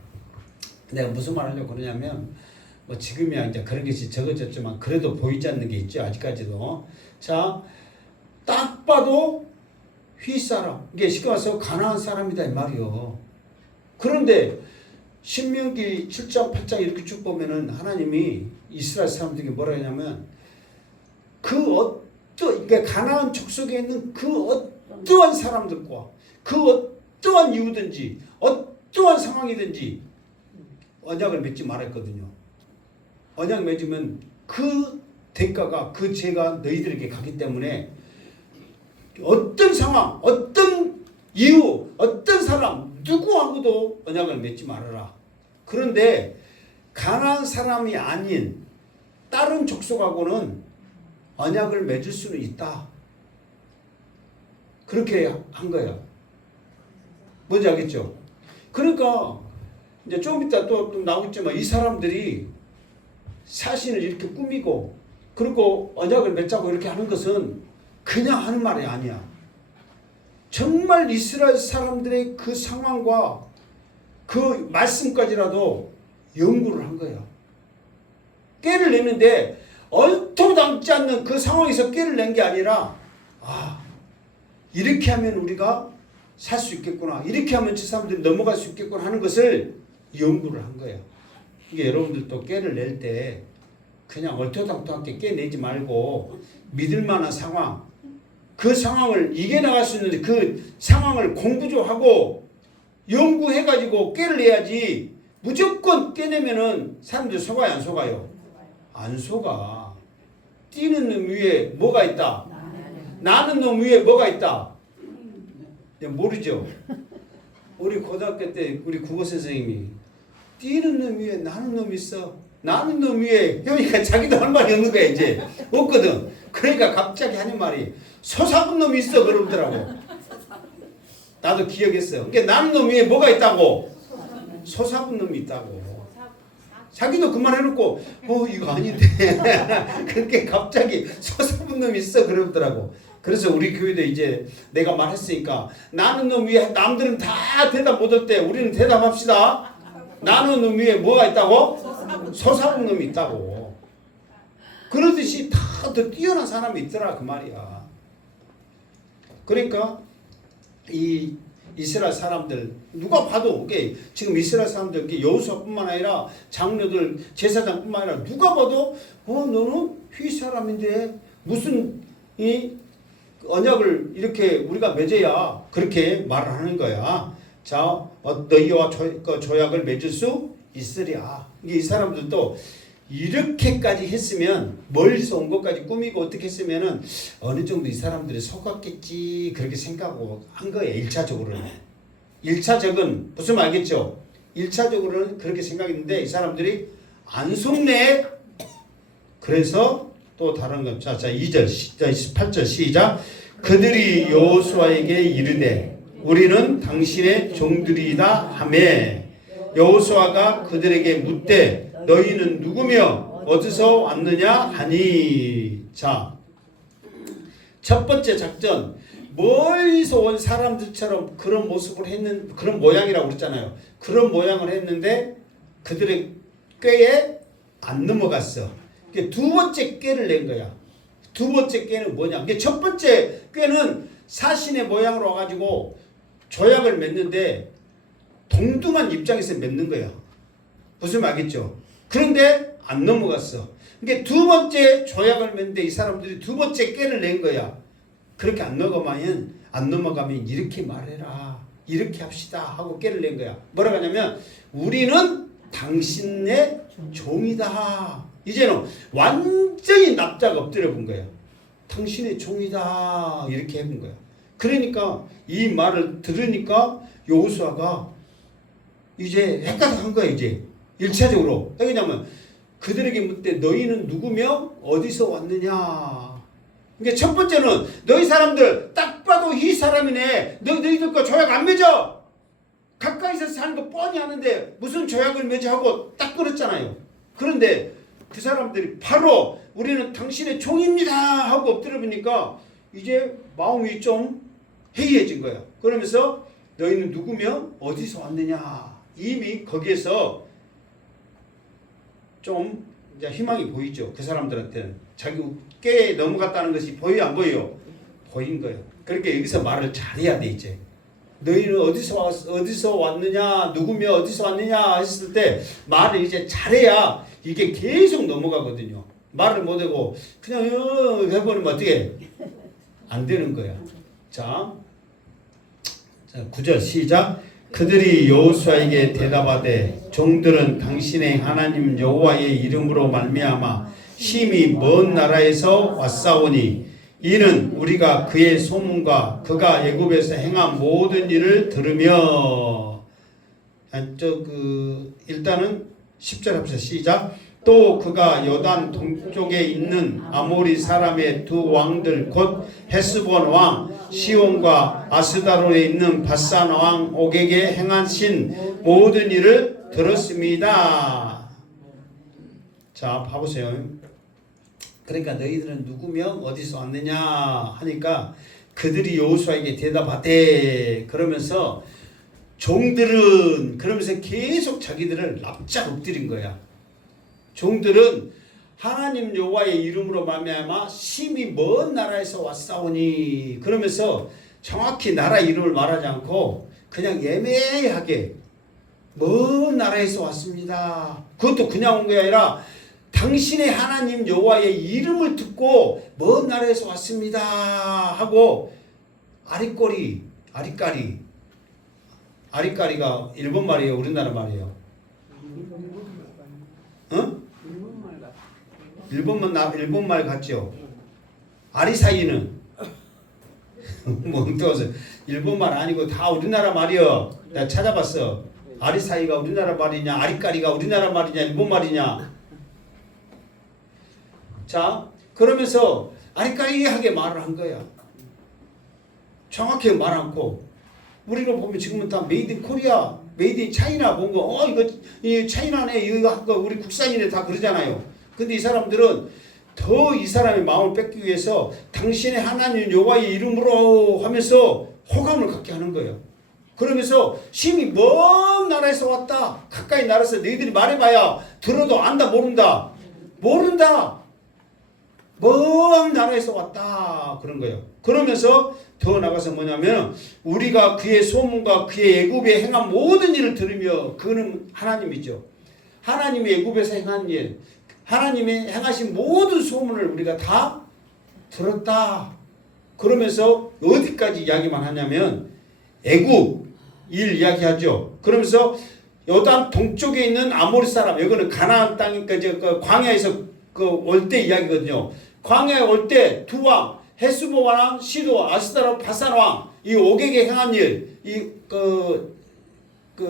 내가 무슨 말 하려고 그러냐면 뭐 지금이야 이제 그런 것이 적어졌지만 그래도 보이지 않는 게 있죠. 아직까지도. 자, 딱 봐도 휘사람. 이게 쉽게 와서 가나안 사람이다 이 말이요. 그런데 신명기 7장 8장 이렇게 쭉 보면은 하나님이 이스라엘 사람들에게 뭐라 하냐면 그러니까 가나안 족속에 있는 그 어떠한 사람들과 그 어떠한 이유든지 어떠한 상황이든지 언약을 맺지 말았거든요. 언약 맺으면 그 대가가 그 죄가 너희들에게 가기 때문에 어떤 상황, 어떤 이유, 어떤 사람 누구하고도 언약을 맺지 말아라. 그런데 가나안 사람이 아닌 다른 족속하고는 언약을 맺을 수는 있다. 그렇게 한 거야. 뭔지 알겠죠? 그러니까 이제 좀 이따 또 나오겠지만 이 사람들이 사신을 이렇게 꾸미고 그리고 언약을 맺자고 이렇게 하는 것은 그냥 하는 말이 아니야. 정말 이스라엘 사람들의 그 상황과 그 말씀까지라도 연구를 한 거야. 깨를 내는데 얼토당지 않는 그 상황에서 깨를 낸 게 아니라 이렇게 하면 우리가 살 수 있겠구나. 이렇게 하면 저 사람들이 넘어갈 수 있겠구나 하는 것을 연구를 한 거예요. 이게 여러분들도 깨를 낼 때 그냥 얼토당토하게 깨내지 말고 믿을 만한 상황, 그 상황을 이겨나갈 수 있는 그 상황을 공부 좀 하고 연구해가지고 깨를 내야지. 무조건 깨내면은 사람들 속아요, 안 속아요? 안 속아. 뛰는 놈 위에 뭐가 있다? 나는 놈 위에 뭐가 있다? 모르죠? 우리 고등학교 때 우리 국어 선생님이 뛰는 놈 위에 나는 놈 있어. 나는 놈 위에 그러니까 자기도 할 말이 없는 거야 이제. 없거든. 그러니까 갑자기 하는 말이 소사분 놈이 있어 그러더라고. 나도 기억했어. 그러니까 나는 놈 위에 뭐가 있다고? 소사분 놈이 있다고. 자기도 그 말 해놓고 이거 아닌데 그렇게 갑자기 소사분 놈이 있어 그러더라고. 그래서 우리 교회도 이제 내가 말했으니까 나는 놈 위에 남들은 다 대답 못할 때 우리는 대답합시다. 나는 놈 위에 뭐가 있다고? 소사분 놈이 있다고. 그러듯이 다 더 뛰어난 사람이 있더라 그 말이야. 그러니까 이 이스라엘 사람들 누가 봐도 지금 이스라엘 사람들 여호수아뿐만 아니라 장로들 제사장뿐만 아니라 누가 봐도 너는 휘 사람인데 무슨 이 언약을 이렇게 우리가 맺어야 그렇게 말을 하는 거야. 자, 너희와 조약을 맺을 수 있으랴. 이 사람들도 이렇게까지 했으면 멀리서 온 것까지 꾸미고 어떻게 했으면은 어느 정도 이 사람들이 속았겠지 그렇게 생각하고 한 거예요. 1차적으로는. 1차적은 무슨 말 알겠죠? 1차적으로는 그렇게 생각했는데 이 사람들이 안 속네. 그래서 또 다른 것. 자 2절 18절 시작. 그들이 여호수아에게 이르되 우리는 당신의 종들이다 하매 여호수아가 그들에게 묻되 너희는 누구며 어디서 왔느냐 하니. 자, 첫 번째 작전, 멀리서 온 사람들처럼 그런 모습을 했는 그런 모양이라고 그랬잖아요. 그런 모양을 했는데 그들의 꾀에 안 넘어갔어. 두 번째 꾀를 낸 거야. 두 번째 꾀는 뭐냐? 첫 번째 꾀는 사신의 모양으로 와가지고 조약을 맺는데 동등한 입장에서 맺는 거야. 무슨 말 알겠죠? 그런데 안 넘어갔어. 그러니까 두 번째 조약을 맺는데 이 사람들이 두 번째 꾀를 낸 거야. 그렇게 안 넘어가면 이렇게 말해라. 이렇게 합시다 하고 꾀를 낸 거야. 뭐라고 하냐면 우리는 당신의 종이다. 이제는 완전히 납작 엎드려 본 거야. 당신의 종이다. 이렇게 해본 거야. 그러니까 이 말을 들으니까 여호수아가 이제 헷갈한 거야. 이제 1차적으로. 왜냐면 그들에게 묻되 너희는 누구며 어디서 왔느냐. 그러니까 첫 번째는 너희 사람들 딱 봐도 이 사람이네. 너희들과 조약 안 맺어. 가까이서 사는 거 뻔히 아는데 무슨 조약을 맺어 하고 딱 끊었잖아요. 그런데 그 사람들이 바로 우리는 당신의 종입니다 하고 엎드려 보니까 이제 마음이 좀 해이해진 거야. 그러면서 너희는 누구며 어디서 왔느냐. 이미 거기에서 좀 이제 희망이 보이죠. 그 사람들한테는 자기 꽤 넘어갔다는 것이 보여요, 안 보여요? 보인 거예요. 그러니까 여기서 말을 잘해야 돼. 이제 너희는 어디서 왔느냐, 누구며 어디서 왔느냐 했을 때 말을 이제 잘해야 이게 계속 넘어가거든요. 말을 못하고 그냥 해버리면 어떻게 안 되는 거야. 자 9절 시작. 그들이 여호수아에게 대답하되 종들은 당신의 하나님 여호와의 이름으로 말미암아 심히 먼 나라에서 왔사오니 이는 우리가 그의 소문과 그가 애굽에서 행한 모든 일을 들으며. 일단은 10절 합시다. 시작. 또 그가 요단 동쪽에 있는 아모리 사람의 두 왕들 곧 헤스본 왕 시온과 아스다롯에 있는 바산 왕 옥에게 행하신 모든 일을 들었습니다. 자, 봐보세요. 그러니까 너희들은 누구며 어디서 왔느냐 하니까 그들이 여호수아에게 대답하되 그러면서 종들은 그러면서 계속 자기들을 납작 엎드린 거야. 종들은 하나님 여호와의 이름으로 말미암아 심히 먼 나라에서 왔사오니 그러면서 정확히 나라 이름을 말하지 않고 그냥 애매하게 먼 나라에서 왔습니다. 그것도 그냥 온 게 아니라 당신의 하나님 여호와의 이름을 듣고 먼 나라에서 왔습니다 하고 아리까리가 일본 말이에요, 우리나라 말이에요? 응? 일본 말 같죠? 아리사이는 멍떠서 일본 말 아니고 다 우리나라 말이요. 내가 찾아봤어. 아리사이가 우리나라 말이냐, 아리까리가 우리나라 말이냐, 일본 말이냐. 자, 그러면서 아리까리하게 말을 한 거야. 정확하게 말 않고. 우리가 보면 지금은 다 메이드 인 코리아, 메이드 인 차이나 본 거, 이거 이 차이나네, 이거 우리 국산이네 다 그러잖아요. 근데 이 사람들은 더 이 사람의 마음을 뺏기 위해서 당신의 하나님 여호와의 이름으로 하면서 호감을 갖게 하는 거예요. 그러면서 심히 먼 나라에서 왔다. 가까이 나라에서 너희들이 말해봐야 들어도 안다 모른다. 먼 나라에서 왔다 그런 거예요. 그러면서 더 나가서 뭐냐면 우리가 그의 소문과 그의 애굽에 행한 모든 일을 들으며 그는 하나님이죠. 하나님이 애굽에서 행한 일, 하나님이 행하신 모든 소문을 우리가 다 들었다. 그러면서 어디까지 이야기만 하냐면 애굽 일 이야기하죠. 그러면서 요단 동쪽에 있는 아모리 사람, 여기는 가나안 땅이니까 그 광야에서 올 때 이야기거든요. 광야에 올 때 두 왕, 헤스본 왕, 시도, 아스다롯, 바산 왕, 이 옥에게 행한 일,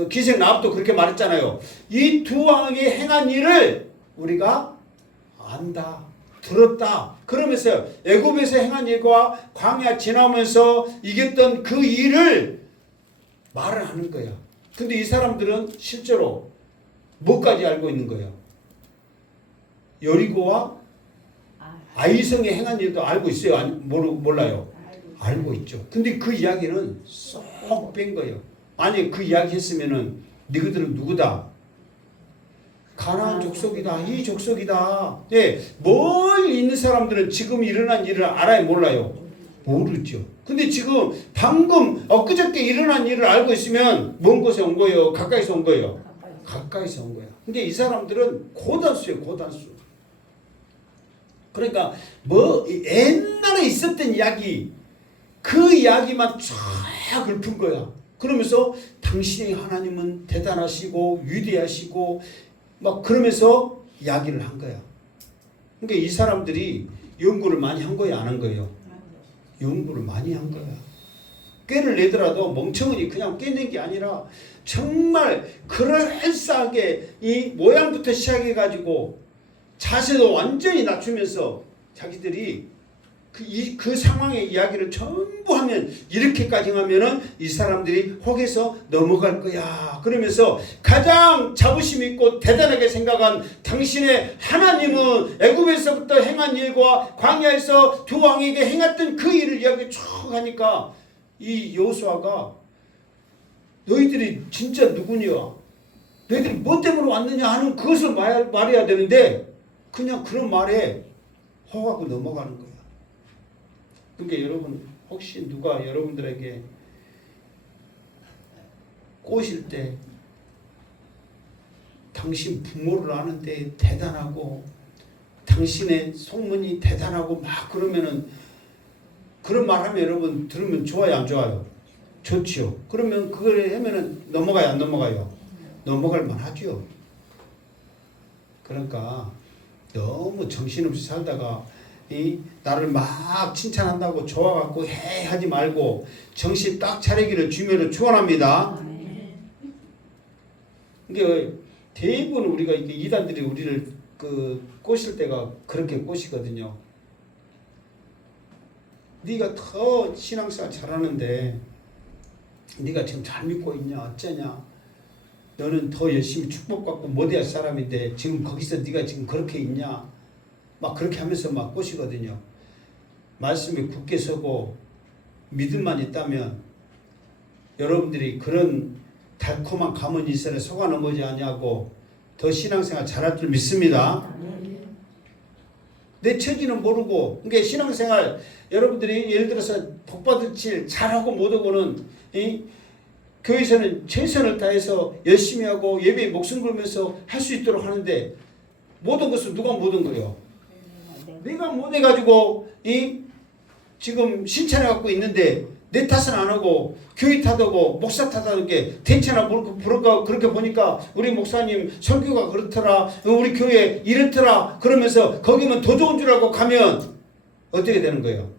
기생 라합도 그렇게 말했잖아요. 이 두 왕이 행한 일을 우리가 안다, 들었다. 그러면서 애굽에서 행한 일과 광야 지나면서 이겼던 그 일을 말을 하는 거야. 근데 이 사람들은 실제로 뭐까지 알고 있는 거예요? 여리고와 아이성에 행한 일도 알고 있어요? 몰라요? 알고 있죠. 근데 그 이야기는 쏙 뺀 거예요. 만약에 그 이야기 했으면은 너희들은 누구다? 가나안 족속이다. 이 족속이다. 예, 멀리 있는 사람들은 지금 일어난 일을 알아요? 몰라요? 모르죠. 근데 지금 방금 엊그저께 일어난 일을 알고 있으면 먼 곳에 온 거예요? 가까이서 온 거예요? 가까이서 온 거야. 근데 이 사람들은 고단수예요. 고단수. 그러니까 옛날에 있었던 이야기, 그 이야기만 쫙 읊은 거야. 그러면서 당신의 하나님은 대단하시고 위대하시고 막 그러면서 이야기를 한 거야. 그러니까 이 사람들이 연구를 많이 한 거야, 안 한 거예요? 연구를 많이 한 거야. 꾀를 내더라도 멍청이 그냥 꾀낸 게 아니라 정말 그럴싸하게 이 모양부터 시작해가지고 자세도 완전히 낮추면서 자기들이 그 상황의 이야기를 전부 하면 이렇게까지 하면은 이 사람들이 혹에서 넘어갈 거야. 그러면서 가장 자부심 있고 대단하게 생각한 당신의 하나님은 애굽에서부터 행한 일과 광야에서 두 왕에게 행했던 그 일을 이야기 쭉 하니까 이 여호수아가 너희들이 진짜 누구냐? 너희들이 뭐 때문에 왔느냐 하는 그것을 말해야 되는데 그냥 그런 말에 허가고 넘어가는 거야. 그러니까 여러분 혹시 누가 여러분들에게 꼬실 때 당신 부모를 아는데 대단하고 당신의 속문이 대단하고 막 그러면은 그런 말 하면 여러분 들으면 좋아요 안 좋아요? 좋지요. 그러면 그걸 하면은 넘어가요 안 넘어가요? 넘어갈 만하죠. 그러니까 너무 정신없이 살다가 나를 막 칭찬한다고 좋아갖고 하지 말고 정신 딱 차리기를 주면은 축원합니다. 이게 대부분 우리가 이렇게 이단들이 우리를 꼬실 때가 그렇게 꼬시거든요. 네가 더 신앙생활 잘하는데 네가 지금 잘 믿고 있냐 어쩌냐 너는 더 열심히 축복받고 못해야 사람인데 지금 거기서 네가 지금 그렇게 있냐 막 그렇게 하면서 막 꼬시거든요. 말씀에 굳게 서고 믿음만 있다면 여러분들이 그런 달콤한 감은 이슬에 속아 넘어지 아니하고 더 신앙생활 잘할 줄 믿습니다. 내 처지는 모르고 그러니까 신앙생활 여러분들이 예를 들어서 복받을 질 잘하고 못하고는 교회에서는 최선을 다해서 열심히 하고 예배에 목숨 걸면서 할 수 있도록 하는데 모든 것을 누가 못한 거예요? 내가 못해가지고 지금 신천해 갖고 있는데 내 탓은 안 하고 교회 탓하고 목사 탓하는 게 대체나 부를까 그렇게 보니까 우리 목사님 설교가 그렇더라 우리 교회 이렇더라 그러면서 거기면 더 좋은 줄 알고 가면 어떻게 되는 거예요?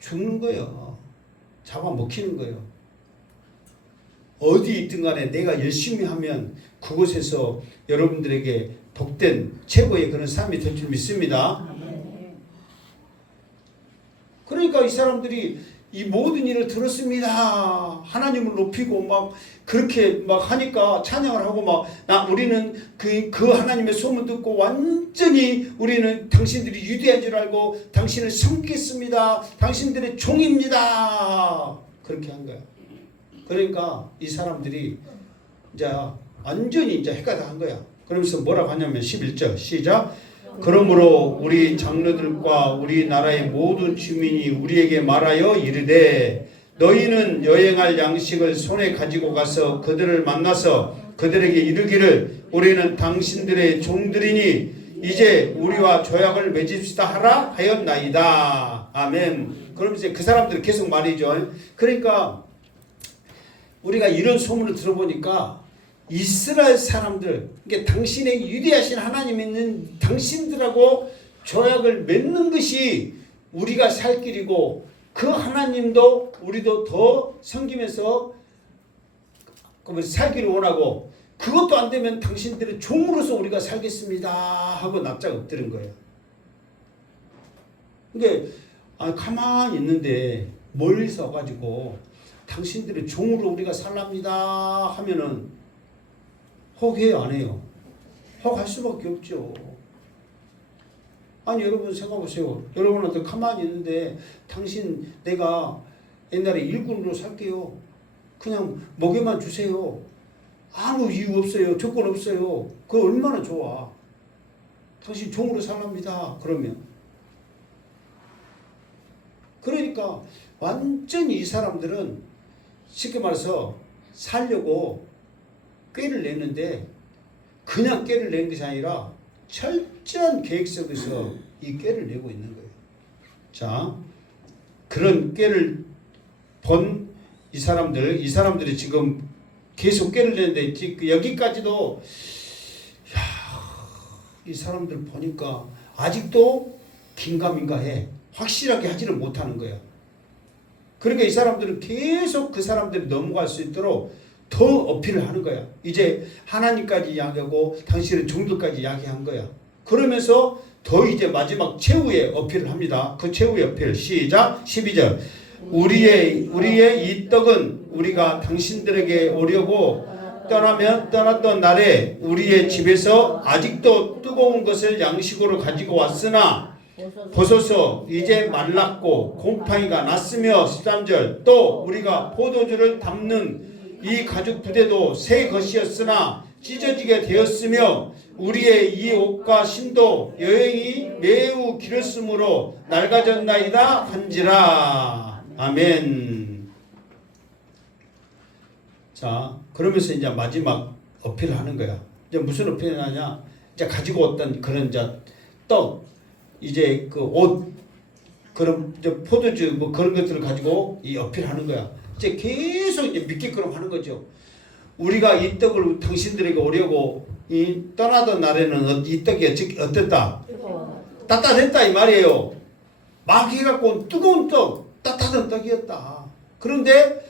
죽는 거예요. 잡아먹히는 거예요. 어디 있든 간에 내가 열심히 하면 그곳에서 여러분들에게 복된 최고의 그런 삶이 될 줄 믿습니다. 그러니까 이 사람들이 이 모든 일을 들었습니다. 하나님을 높이고 막 그렇게 막 하니까 찬양을 하고 막 우리는 그 하나님의 소문 듣고 완전히 우리는 당신들이 유대한 줄 알고 당신을 섬기겠습니다. 당신들의 종입니다. 그렇게 한 거야. 그러니까 이 사람들이 이제 완전히 이제 해가 다 한 거야. 그러면서 뭐라고 하냐면 11절 시작. 그러므로 우리 장로들과 우리나라의 모든 주민이 우리에게 말하여 이르되 너희는 여행할 양식을 손에 가지고 가서 그들을 만나서 그들에게 이르기를 우리는 당신들의 종들이니 이제 우리와 조약을 맺읍시다 하라 하였나이다. 아멘. 그럼 이제 그 사람들이 계속 말이죠. 그러니까 우리가 이런 소문을 들어보니까 이스라엘 사람들, 그러니까 당신의 유대하신 하나님 있는 당신들하고 조약을 맺는 것이 우리가 살 길이고 그 하나님도 우리도 더 섬기면서 살기를 원하고 그것도 안 되면 당신들의 종으로서 우리가 살겠습니다 하고 납작 엎드린 거예요. 그러니까 가만히 있는데 멀리서 와가지고 당신들의 종으로 우리가 살랍니다 하면은 혹해요 안 해요? 혹할 수밖에 없죠. 아니 여러분 생각해보세요. 여러분한테 가만히 있는데 당신 내가 옛날에 일꾼으로 살게요. 그냥 먹여만 주세요. 아무 이유 없어요. 조건 없어요. 그거 얼마나 좋아. 당신 종으로 살랍니다. 그러니까 완전히 이 사람들은 쉽게 말해서 살려고 꾀를 냈는데 그냥 꾀를 낸 것이 아니라 철저한 계획 속에서 이 꾀를 내고 있는 거예요. 자, 그런 꾀를 본 이 사람들이 지금 계속 꾀를 내는데 여기까지도 이 사람들 보니까 아직도 긴가민가해. 확실하게 하지를 못하는 거야. 그러니까 이 사람들은 계속 그 사람들이 넘어갈 수 있도록 더 어필을 하는 거야. 이제 하나님까지 이야기하고 당신은 종들까지 이야기한 거야. 그러면서 더 이제 마지막 최후의 어필을 합니다. 그 최후의 어필 시작 12절 우리의 이 떡은 우리가 당신들에게 오려고 떠났던 날에 우리의 집에서 아직도 뜨거운 것을 양식으로 가지고 왔으나 보소서 이제 말랐고 곰팡이가 났으며 13절 또 우리가 포도주를 담는 이 가죽 부대도 새 것이었으나 찢어지게 되었으며 우리의 이 옷과 신도 여행이 매우 길었으므로 낡아졌나이다 한지라. 아멘. 자, 그러면서 이제 마지막 어필을 하는 거야. 이제 무슨 어필을 하냐? 이제 가지고 왔던 그런 이제 떡, 이제 그 옷, 그런 이제 포도주 뭐 그런 것들을 가지고 이 어필하는 거야. 이제 계속 이제 믿게끔 하는 거죠. 우리가 이 떡을 당신들에게 오려고 이 떠나던 날에는 이 떡이 어땠다? 따뜻했다 이 말이에요. 막 해갖고 뜨거운 떡, 따뜻한 떡이었다. 그런데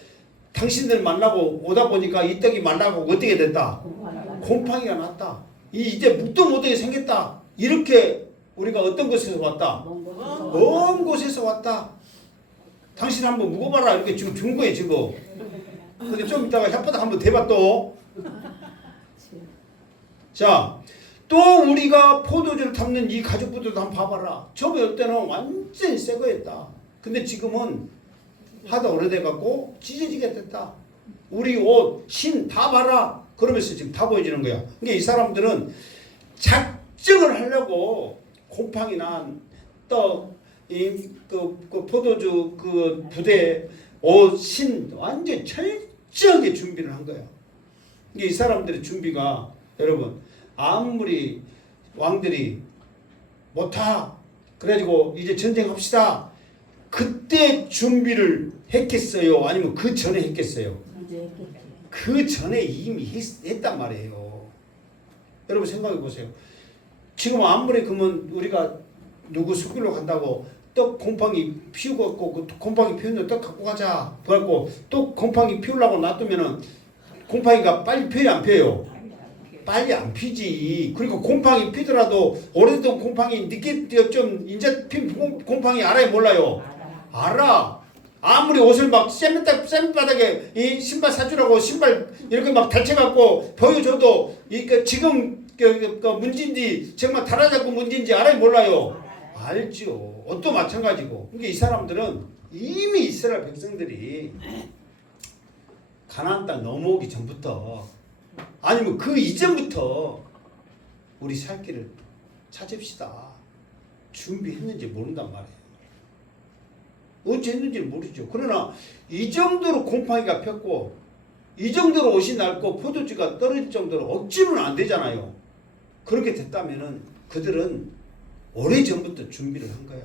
당신들 만나고 오다 보니까 이 떡이 말라고 어떻게 됐다? 곰팡이가 났다. 이제 묵도 못하게 생겼다. 이렇게 우리가 어떤 곳에서 왔다? 먼 곳에서 왔다. 당신 한번 묵어봐라. 이렇게 지금 준 거예요 지금. 근데 좀 이따가 혓바닥 한번 대봐 또. 자, 또 우리가 포도주를 담는 이 가죽부들도 한번 봐봐라. 저번 때는 완전히 새 거였다. 근데 지금은 하도 오래돼갖고 찢어지게 됐다. 우리 옷, 신 다 봐라. 그러면서 지금 다 보여지는 거야. 그러니까 이 사람들은 작정을 하려고 곰팡이 난 떡, 그 포도주 그 부대, 옷, 신 완전 철저하게 준비를 한 거야. 이게 이 사람들의 준비가 여러분 아무리 왕들이 못하 그래가지고 이제 전쟁합시다. 그때 준비를 했겠어요? 아니면 그 전에 했겠어요? 그 전에 이미 했단 말이에요. 여러분 생각해 보세요. 지금 아무리 그러면 우리가 누구 숲길로 간다고 떡 곰팡이 피우고 그 곰팡이 피우는 떡 갖고 가자. 그래갖고 또 곰팡이 피우려고 놔두면은 곰팡이가 빨리 피어요 안 피어요? 빨리 안 피지. 그리고 곰팡이 피더라도 오래된 곰팡이 늦게 좀 이제 핀 곰팡이 알아요 몰라요? 알아. 아무리 옷을 막 쌤바닥에 이 신발 사주라고 신발 이렇게 막 달쳐갖고 보여줘도 이 지금 그 문진지 정말 달아잡고 문진지 알아요 몰라요? 알죠. 옷도 마찬가지고. 그러니까 이 사람들은 이미 이스라엘 백성들이 가나안 땅 넘어오기 전부터 아니면 그 이전부터 우리 살 길을 찾읍시다. 준비했는지 모른단 말이에요. 어찌 했는지 모르죠. 그러나 이 정도로 곰팡이가 폈고 이 정도로 옷이 낡고 포도주가 떨어질 정도로 억지로는 안 되잖아요. 그렇게 됐다면은 그들은 오래전부터 준비를 한 거야.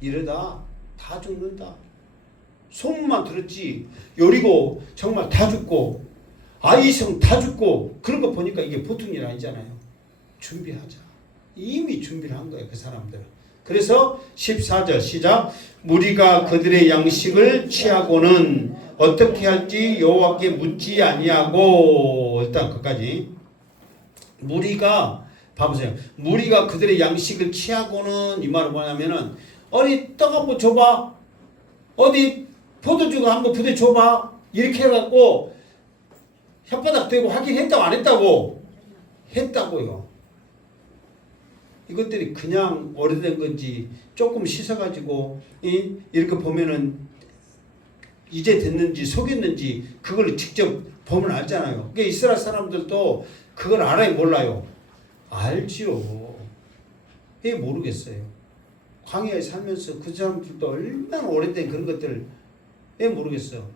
이러다 다 죽는다. 소문만 들었지 여리고 정말 다 죽고 아이성 다 죽고 그런 거 보니까 이게 보통 일 아니잖아요. 준비하자. 이미 준비를 한 거예요. 그 사람들은. 그래서 14절 시작 무리가 그들의 양식을 취하고는 어떻게 할지 여호와께 묻지 아니하고 일단 끝까지 무리가 봐보세요. 무리가 그들의 양식을 취하고는 이 말은 뭐냐면은 어디 떡 한번 줘봐. 어디 포도주가 한번 부대 줘봐. 이렇게 해갖고 혓바닥 대고 하긴 했다고 안 했다고? 했다고요. 이것들이 그냥 오래된 건지 조금 씻어가지고 이렇게 보면은 이제 됐는지 속였는지 그걸 직접 보면 알잖아요. 그러니까 이스라엘 사람들도 그걸 알아요 몰라요? 알지요. 왜 모르겠어요? 광야에 살면서 그 사람들도 얼마나 오래된 그런 것들을 왜 모르겠어요?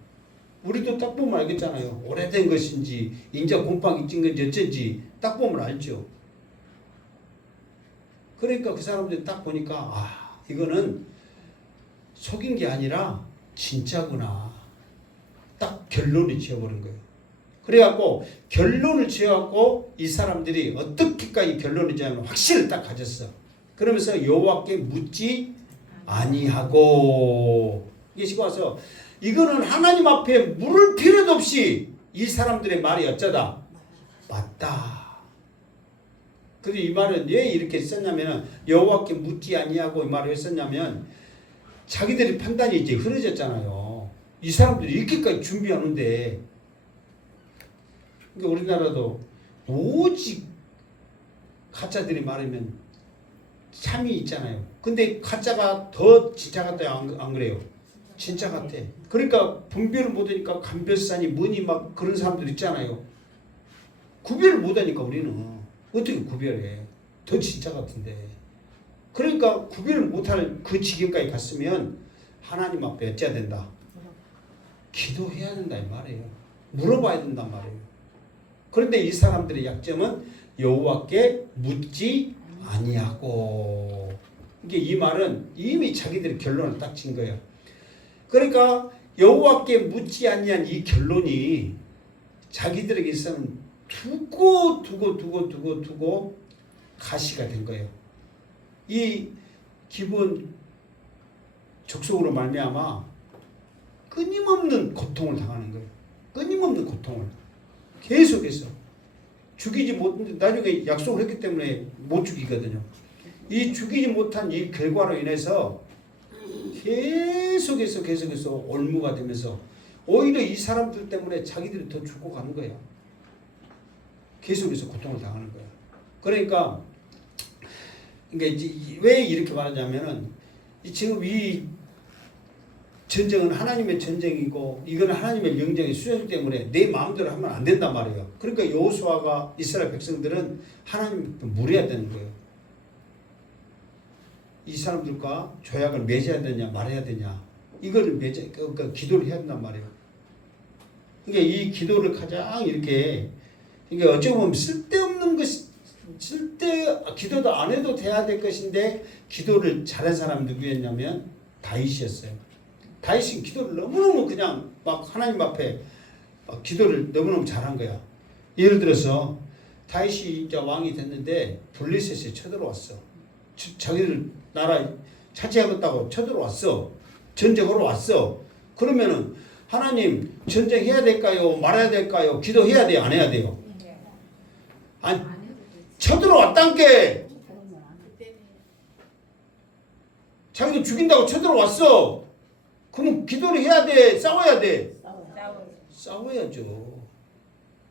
우리도 딱 보면 알겠잖아요. 오래된 것인지 인자 곰팡이 찐 건지 어쩐지 딱 보면 알죠. 그러니까 그 사람들이 딱 보니까 아 이거는 속인 게 아니라 진짜구나. 딱 결론을 지어버린 거예요. 그래갖고 결론을 지어갖고 이 사람들이 어떻게까지 결론을 지으면 확신을 딱 가졌어. 그러면서 여호와께 묻지 아니하고 이게 시고 와서 이거는 하나님 앞에 물을 필요도 없이 이 사람들의 말이 어쩌다 맞다. 근데 이 말은 왜 이렇게 썼냐면 여호와께 묻지 아니하고 이 말을 왜 썼냐면 자기들의 판단이 이제 흐려졌잖아요. 이 사람들이 이렇게까지 준비하는데 그러니까 우리나라도 오직 가짜들이 많으면 참이 있잖아요. 근데 가짜가 더 진짜 같아요? 안 그래요? 진짜 같아. 그러니까 분별을 못하니까 감별사니 뭐니 막 그런 사람들 있잖아요. 구별을 못하니까 우리는 어떻게 구별해? 더 진짜 같은데. 그러니까 구별을 못할 그 지경까지 갔으면 하나님 앞에 어찌해야 된다? 기도해야 된다 이 말이에요. 물어봐야 된단 말이에요. 그런데 이 사람들의 약점은 여호와께 묻지 아니하고. 이게 이 말은 이미 자기들의 결론을 딱 친 거예요. 그러니까 여호와께 묻지 아니한 이 결론이 자기들에게 있어서는 두고 가시가 된 거예요. 이 기본 족속으로 말미암아 끊임없는 고통을 당하는 거예요. 끊임없는 고통을 계속해서 죽이지 못 나중에 약속을 했기 때문에 못 죽이거든요. 이 죽이지 못한 이 결과로 인해서 계속해서 올무가 되면서 오히려 이 사람들 때문에 자기들이 더 죽어가는 거예요. 계속해서 고통을 당하는 거예요. 그러니까 왜 이렇게 말하냐면은 지금 이 전쟁은 하나님의 전쟁이고 이거는 하나님의 명령의 수행 때문에 내 마음대로 하면 안 된단 말이에요. 그러니까 여호수아가 이스라엘 백성들은 하나님께 물어야 되는 거예요. 이 사람들과 조약을 맺어야 되냐 말해야 되냐 이거를 그러니까 기도를 해야 된단 말이에요. 그러니까 이 기도를 가장 이렇게 그러니까 어찌 보면 쓸데없는 것이 기도도 안 해도 돼야 될 것인데 기도를 잘한 사람이 누구였냐면 다윗이었어요. 다윗은 기도를 너무너무 그냥 막 하나님 앞에 막 기도를 너무너무 잘한 거야. 예를 들어서 다윗이 이제 왕이 됐는데 블레셋이 쳐들어왔어. 자기들 나라 차지하겠다고 쳐들어왔어. 전쟁하러 왔어. 그러면은 하나님 전쟁해야 될까요? 말아야 될까요? 기도해야 돼요? 안 해야 돼요? 아니 쳐들어왔단께 자기들 죽인다고 쳐들어왔어. 그럼 기도를 해야 돼? 싸워야 돼? 싸워야죠.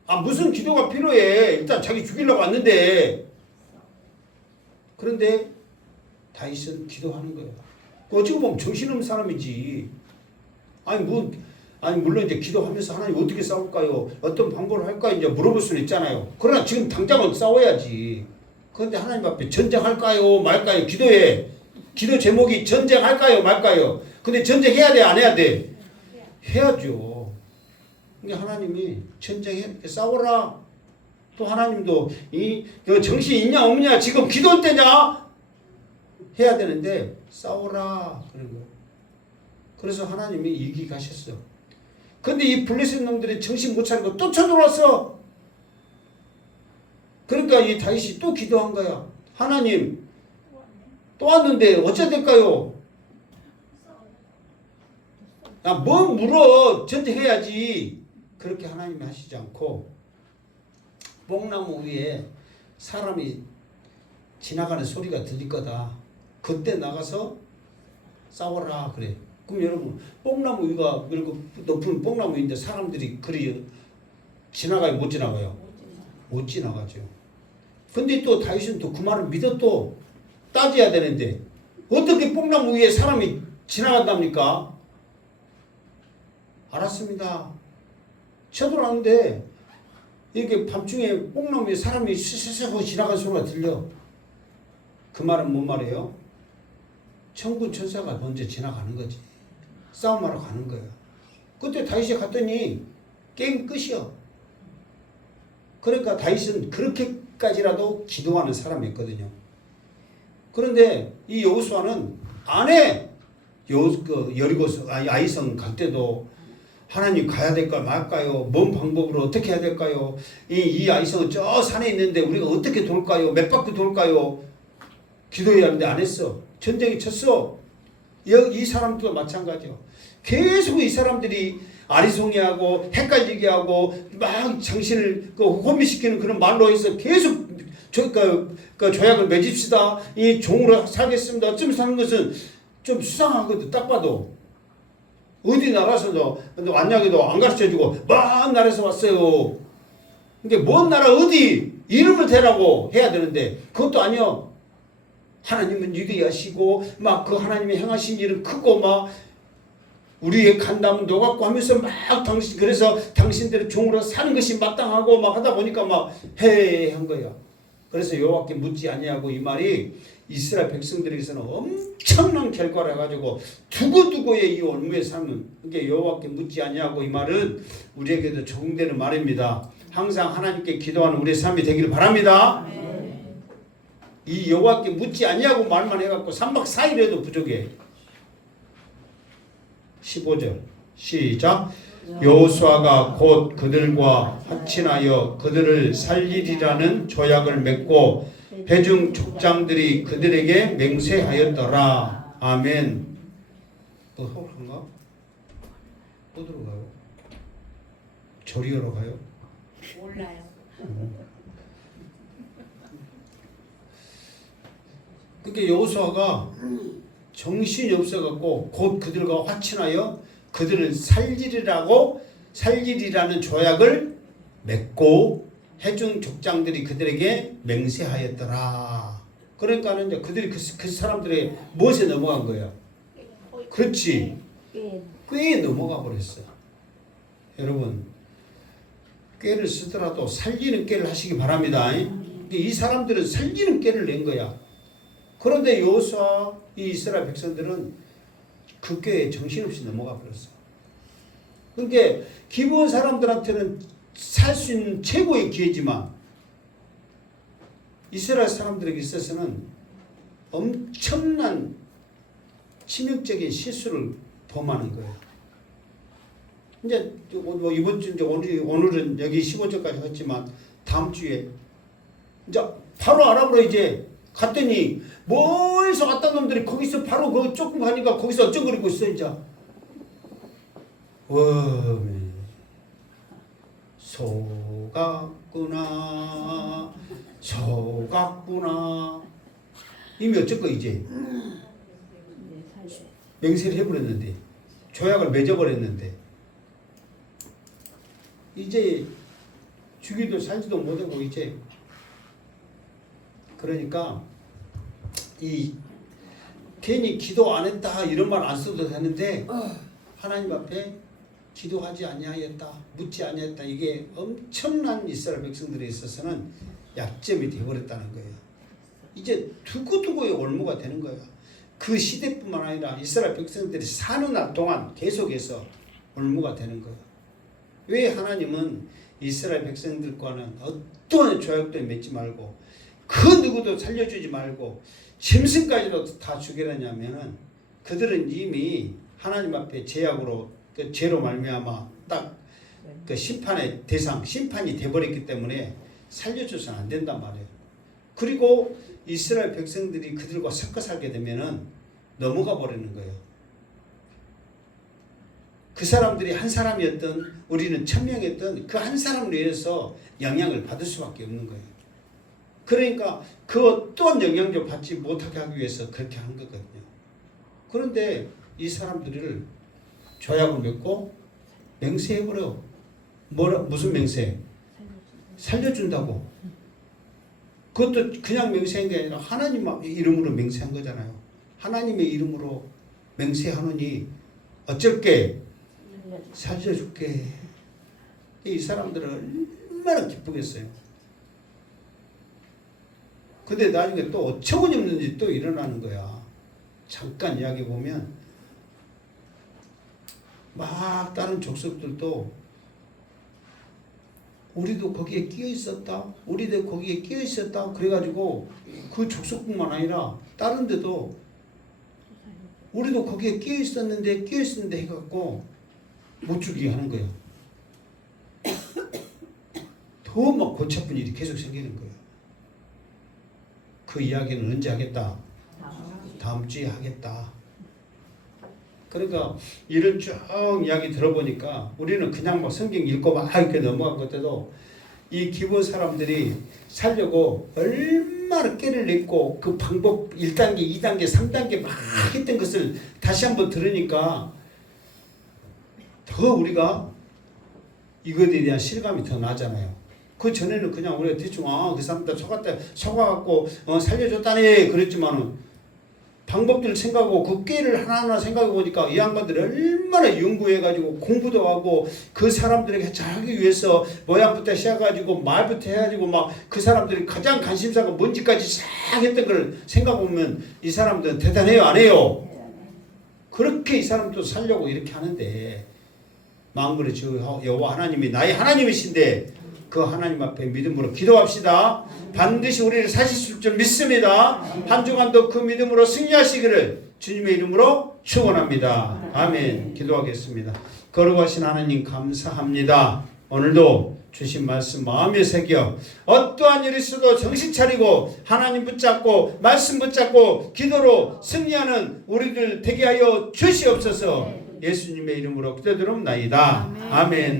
아 무슨 기도가 필요해? 일단 자기 죽이려고 왔는데. 그런데 다윗은 기도하는 거예요. 어찌고 보면 정신없는 사람이지. 아니 물론 이제 기도하면서 하나님 어떻게 싸울까요? 어떤 방법을 할까요? 이제 물어볼 수는 있잖아요. 그러나 지금 당장은 싸워야지. 그런데 하나님 앞에 전쟁할까요? 말까요? 기도해. 기도 제목이 전쟁할까요? 말까요? 근데 전쟁해야 돼? 안 해야 돼? 해야죠. 그러니까 하나님이 전쟁해 싸워라. 또 하나님도 정신 있냐 없냐 지금 기도할 때냐? 해야 되는데 싸워라 그런 거예요. 그래서 하나님이 이기 가셨어. 근데 이 블레셋 놈들이 정신 못 차리고 또 쳐들어왔어. 그러니까 이 다윗이 또 기도한 거야. 하나님 또 왔는데 어찌 될까요? 야, 뭐 물어 전쟁해야지. 그렇게 하나님이 하시지 않고 뽕나무 위에 사람이 지나가는 소리가 들릴 거다. 그때 나가서 싸워라 그래. 그럼 여러분 뽕나무 위가 그리고 높은 뽕나무 위인데 사람들이 그리 지나가요? 못 지나가요? 못 지나가죠. 근데 또 다윗은 또 그 말을 믿어 또 따져야 되는데 어떻게 뽕나무 위에 사람이 지나간답니까? 알았습니다. 쳐들어왔는데 이렇게 밤중에 뽕나무 위에 사람이 스스스 하고 지나가는 소리가 들려. 그 말은 뭔 말이에요? 천군 천사가 먼저 지나가는 거지. 싸움하러 가는 거야. 그때 다윗이 갔더니 게임 끝이야. 그러니까 다윗은 그렇게까지라도 기도하는 사람이었거든요. 그런데 이 여호수아는 안 해. 여리고 아이성 갈 때도 하나님 가야 될까 말까요? 뭔 방법으로 어떻게 해야 될까요? 이 아이성은 저 산에 있는데 우리가 어떻게 돌까요? 몇 바퀴 돌까요? 기도해야 하는데 안 했어. 전쟁이 쳤어. 이 사람도 마찬가지요. 계속 이 사람들이 아리송해하고 헷갈리게 하고 막 정신을 혼미시키는 그런 말로 해서 계속 조약을 맺읍시다. 이 종으로 살겠습니다. 어쩌면서 하는 것은 좀 수상하거든. 딱 봐도. 어디 나라에서도 완약에도 안 가르쳐주고 먼 나라에서 왔어요. 이게 먼 나라 어디 이름을 대라고 해야 되는데 그것도 아니요. 하나님은 위대하시고 막 그 하나님이 행하신 일은 크고 막 우리의 간담은 녹았고 하면서 막 그래서 당신들의 종으로 사는 것이 마땅하고 막 하다 보니까 막 해한 거야. 그래서 여호와께 묻지 아니하고 이 말이 이스라엘 백성들에게서는 엄청난 결과를 해가지고 두고두고의 이 올무에 사는 이게 여호와께 묻지 아니하고 이 말은 우리에게도 적용되는 말입니다. 항상 하나님께 기도하는 우리의 삶이 되기를 바랍니다. 이 여호와께 묻지 아니하고 말만 해갖고 3박 4일 해도 부족해. 15절 시작. 여호수아가 곧 그들과 합친하여 그들을 살리리라는 조약을 맺고 회중 족장들이 그들에게 맹세하였더라. 아멘. 또 한가? 어디로 가요? 조리하러 가요? 몰라요. 그러니까 여호수아가 정신이 없어갖고 곧 그들과 화친하여 그들을 살리리라는 조약을 맺고 해중 족장들이 그들에게 맹세하였더라. 그러니까는 이제 그들이 그 사람들의 무엇에 넘어간 거야? 그렇지. 꾀에 넘어가 버렸어. 여러분, 꾀를 쓰더라도 살리는 꾀를 하시기 바랍니다. 이 사람들은 살리는 꾀를 낸 거야. 그런데 여호수아 이 이스라엘 백성들은 그 꾀에 정신없이 넘어가 버렸어. 그러니까 기본 사람들한테는 살 수 있는 최고의 기회지만 이스라엘 사람들에게 있어서는 엄청난 치명적인 실수를 범하는 거예요. 이제 뭐 이번 주 이제 오늘은 여기 15절까지 했지만 다음 주에 이제 바로 아랍으로 이제 갔더니 멀리서 왔던 놈들이 거기서 바로 거기 조금 가니까 거기서 어쩌고그러고 있어 이제. 속았구나 이미 어쩔 거 이제 맹세를 해버렸는데 조약을 맺어버렸는데 이제 죽이도 살지도 못하고 이제 그러니까 이 괜히 기도 안 했다 이런 말 안 써도 되는데 하나님 앞에 기도하지 아니하였다 묻지 아니하였다 이게 엄청난 이스라엘 백성들에 있어서는 약점이 되어버렸다는 거예요. 이제 두고두고의 올무가 되는 거예요. 그 시대뿐만 아니라 이스라엘 백성들이 사는 날 동안 계속해서 올무가 되는 거예요. 왜 하나님은 이스라엘 백성들과는 어떠한 조약도 맺지 말고 그 누구도 살려주지 말고 짐승까지도 다 죽이라냐면은 그들은 이미 하나님 앞에 죄악으로 그 죄로 말미암아 딱 그 심판의 대상 심판이 돼버렸기 때문에 살려줘서는 안 된단 말이에요. 그리고 이스라엘 백성들이 그들과 섞어 살게 되면은 넘어가 버리는 거예요. 그 사람들이 한 사람이었던 우리는 1000명이었던 그 한 사람을 위해서 영향을 받을 수밖에 없는 거예요. 그러니까 그 어떤 영향도 받지 못하게 하기 위해서 그렇게 한 거거든요. 그런데 이 사람들을 조약을 맺고 맹세해버려. 무슨 맹세? 살려준다고. 그것도 그냥 맹세한 게 아니라 하나님 이름으로 맹세한 거잖아요. 하나님의 이름으로 맹세하느니 어쩔게? 살려줄게. 이 사람들은 얼마나 기쁘겠어요. 근데 나중에 또 어처구니 없는 일이 또 일어나는 거야. 잠깐 이야기 보면 막 다른 족속들도 우리도 거기에 끼어 있었다. 우리도 거기에 끼어 있었다. 그래가지고 그 족속뿐만 아니라 다른 데도 우리도 거기에 끼어 있었는데 해갖고 못 죽이게 하는 거예요. 더 막 골치 아픈 일이 계속 생기는 거예요. 그 이야기는 언제 하겠다? 다음 주에 하겠다. 그러니까 이런 쭉 이야기 들어보니까 우리는 그냥 뭐 성경 읽고 막 이렇게 넘어간 것도 이 기본 사람들이 살려고 얼마나 깨를 냈고 그 방법 1단계, 2단계, 3단계 막 했던 것을 다시 한번 들으니까 더 우리가 이것에 대한 실감이 더 나잖아요. 그 전에는 그냥 우리가 대충 그 사람들 속아갖고 살려줬다네 그랬지만은 방법들 생각하고 그 깨를 하나하나 생각해 보니까 이 양반들이 얼마나 연구해가지고 공부도 하고 그 사람들에게 자기 위해서 모양부터 시작해가지고 말부터 해가지고 막 그 사람들이 가장 관심사가 뭔지까지 싹 했던 걸 생각해보면 이 사람들은 대단해요 안 해요? 그렇게 이 사람도 살려고 이렇게 하는데 마음으로 주 여호와 하나님이 나의 하나님이신데 그 하나님 앞에 믿음으로 기도합시다. 반드시 우리를 사실 줄 믿습니다. 한 주간도 그 믿음으로 승리하시기를 주님의 이름으로 축원합니다. 아멘. 기도하겠습니다. 거룩하신 하나님 감사합니다. 오늘도 주신 말씀 마음에 새겨 어떠한 일이 있어도 정신 차리고 하나님 붙잡고 말씀 붙잡고 기도로 승리하는 우리들 되게 하여 주시옵소서. 예수님의 이름으로 기도드립나이다. 아멘.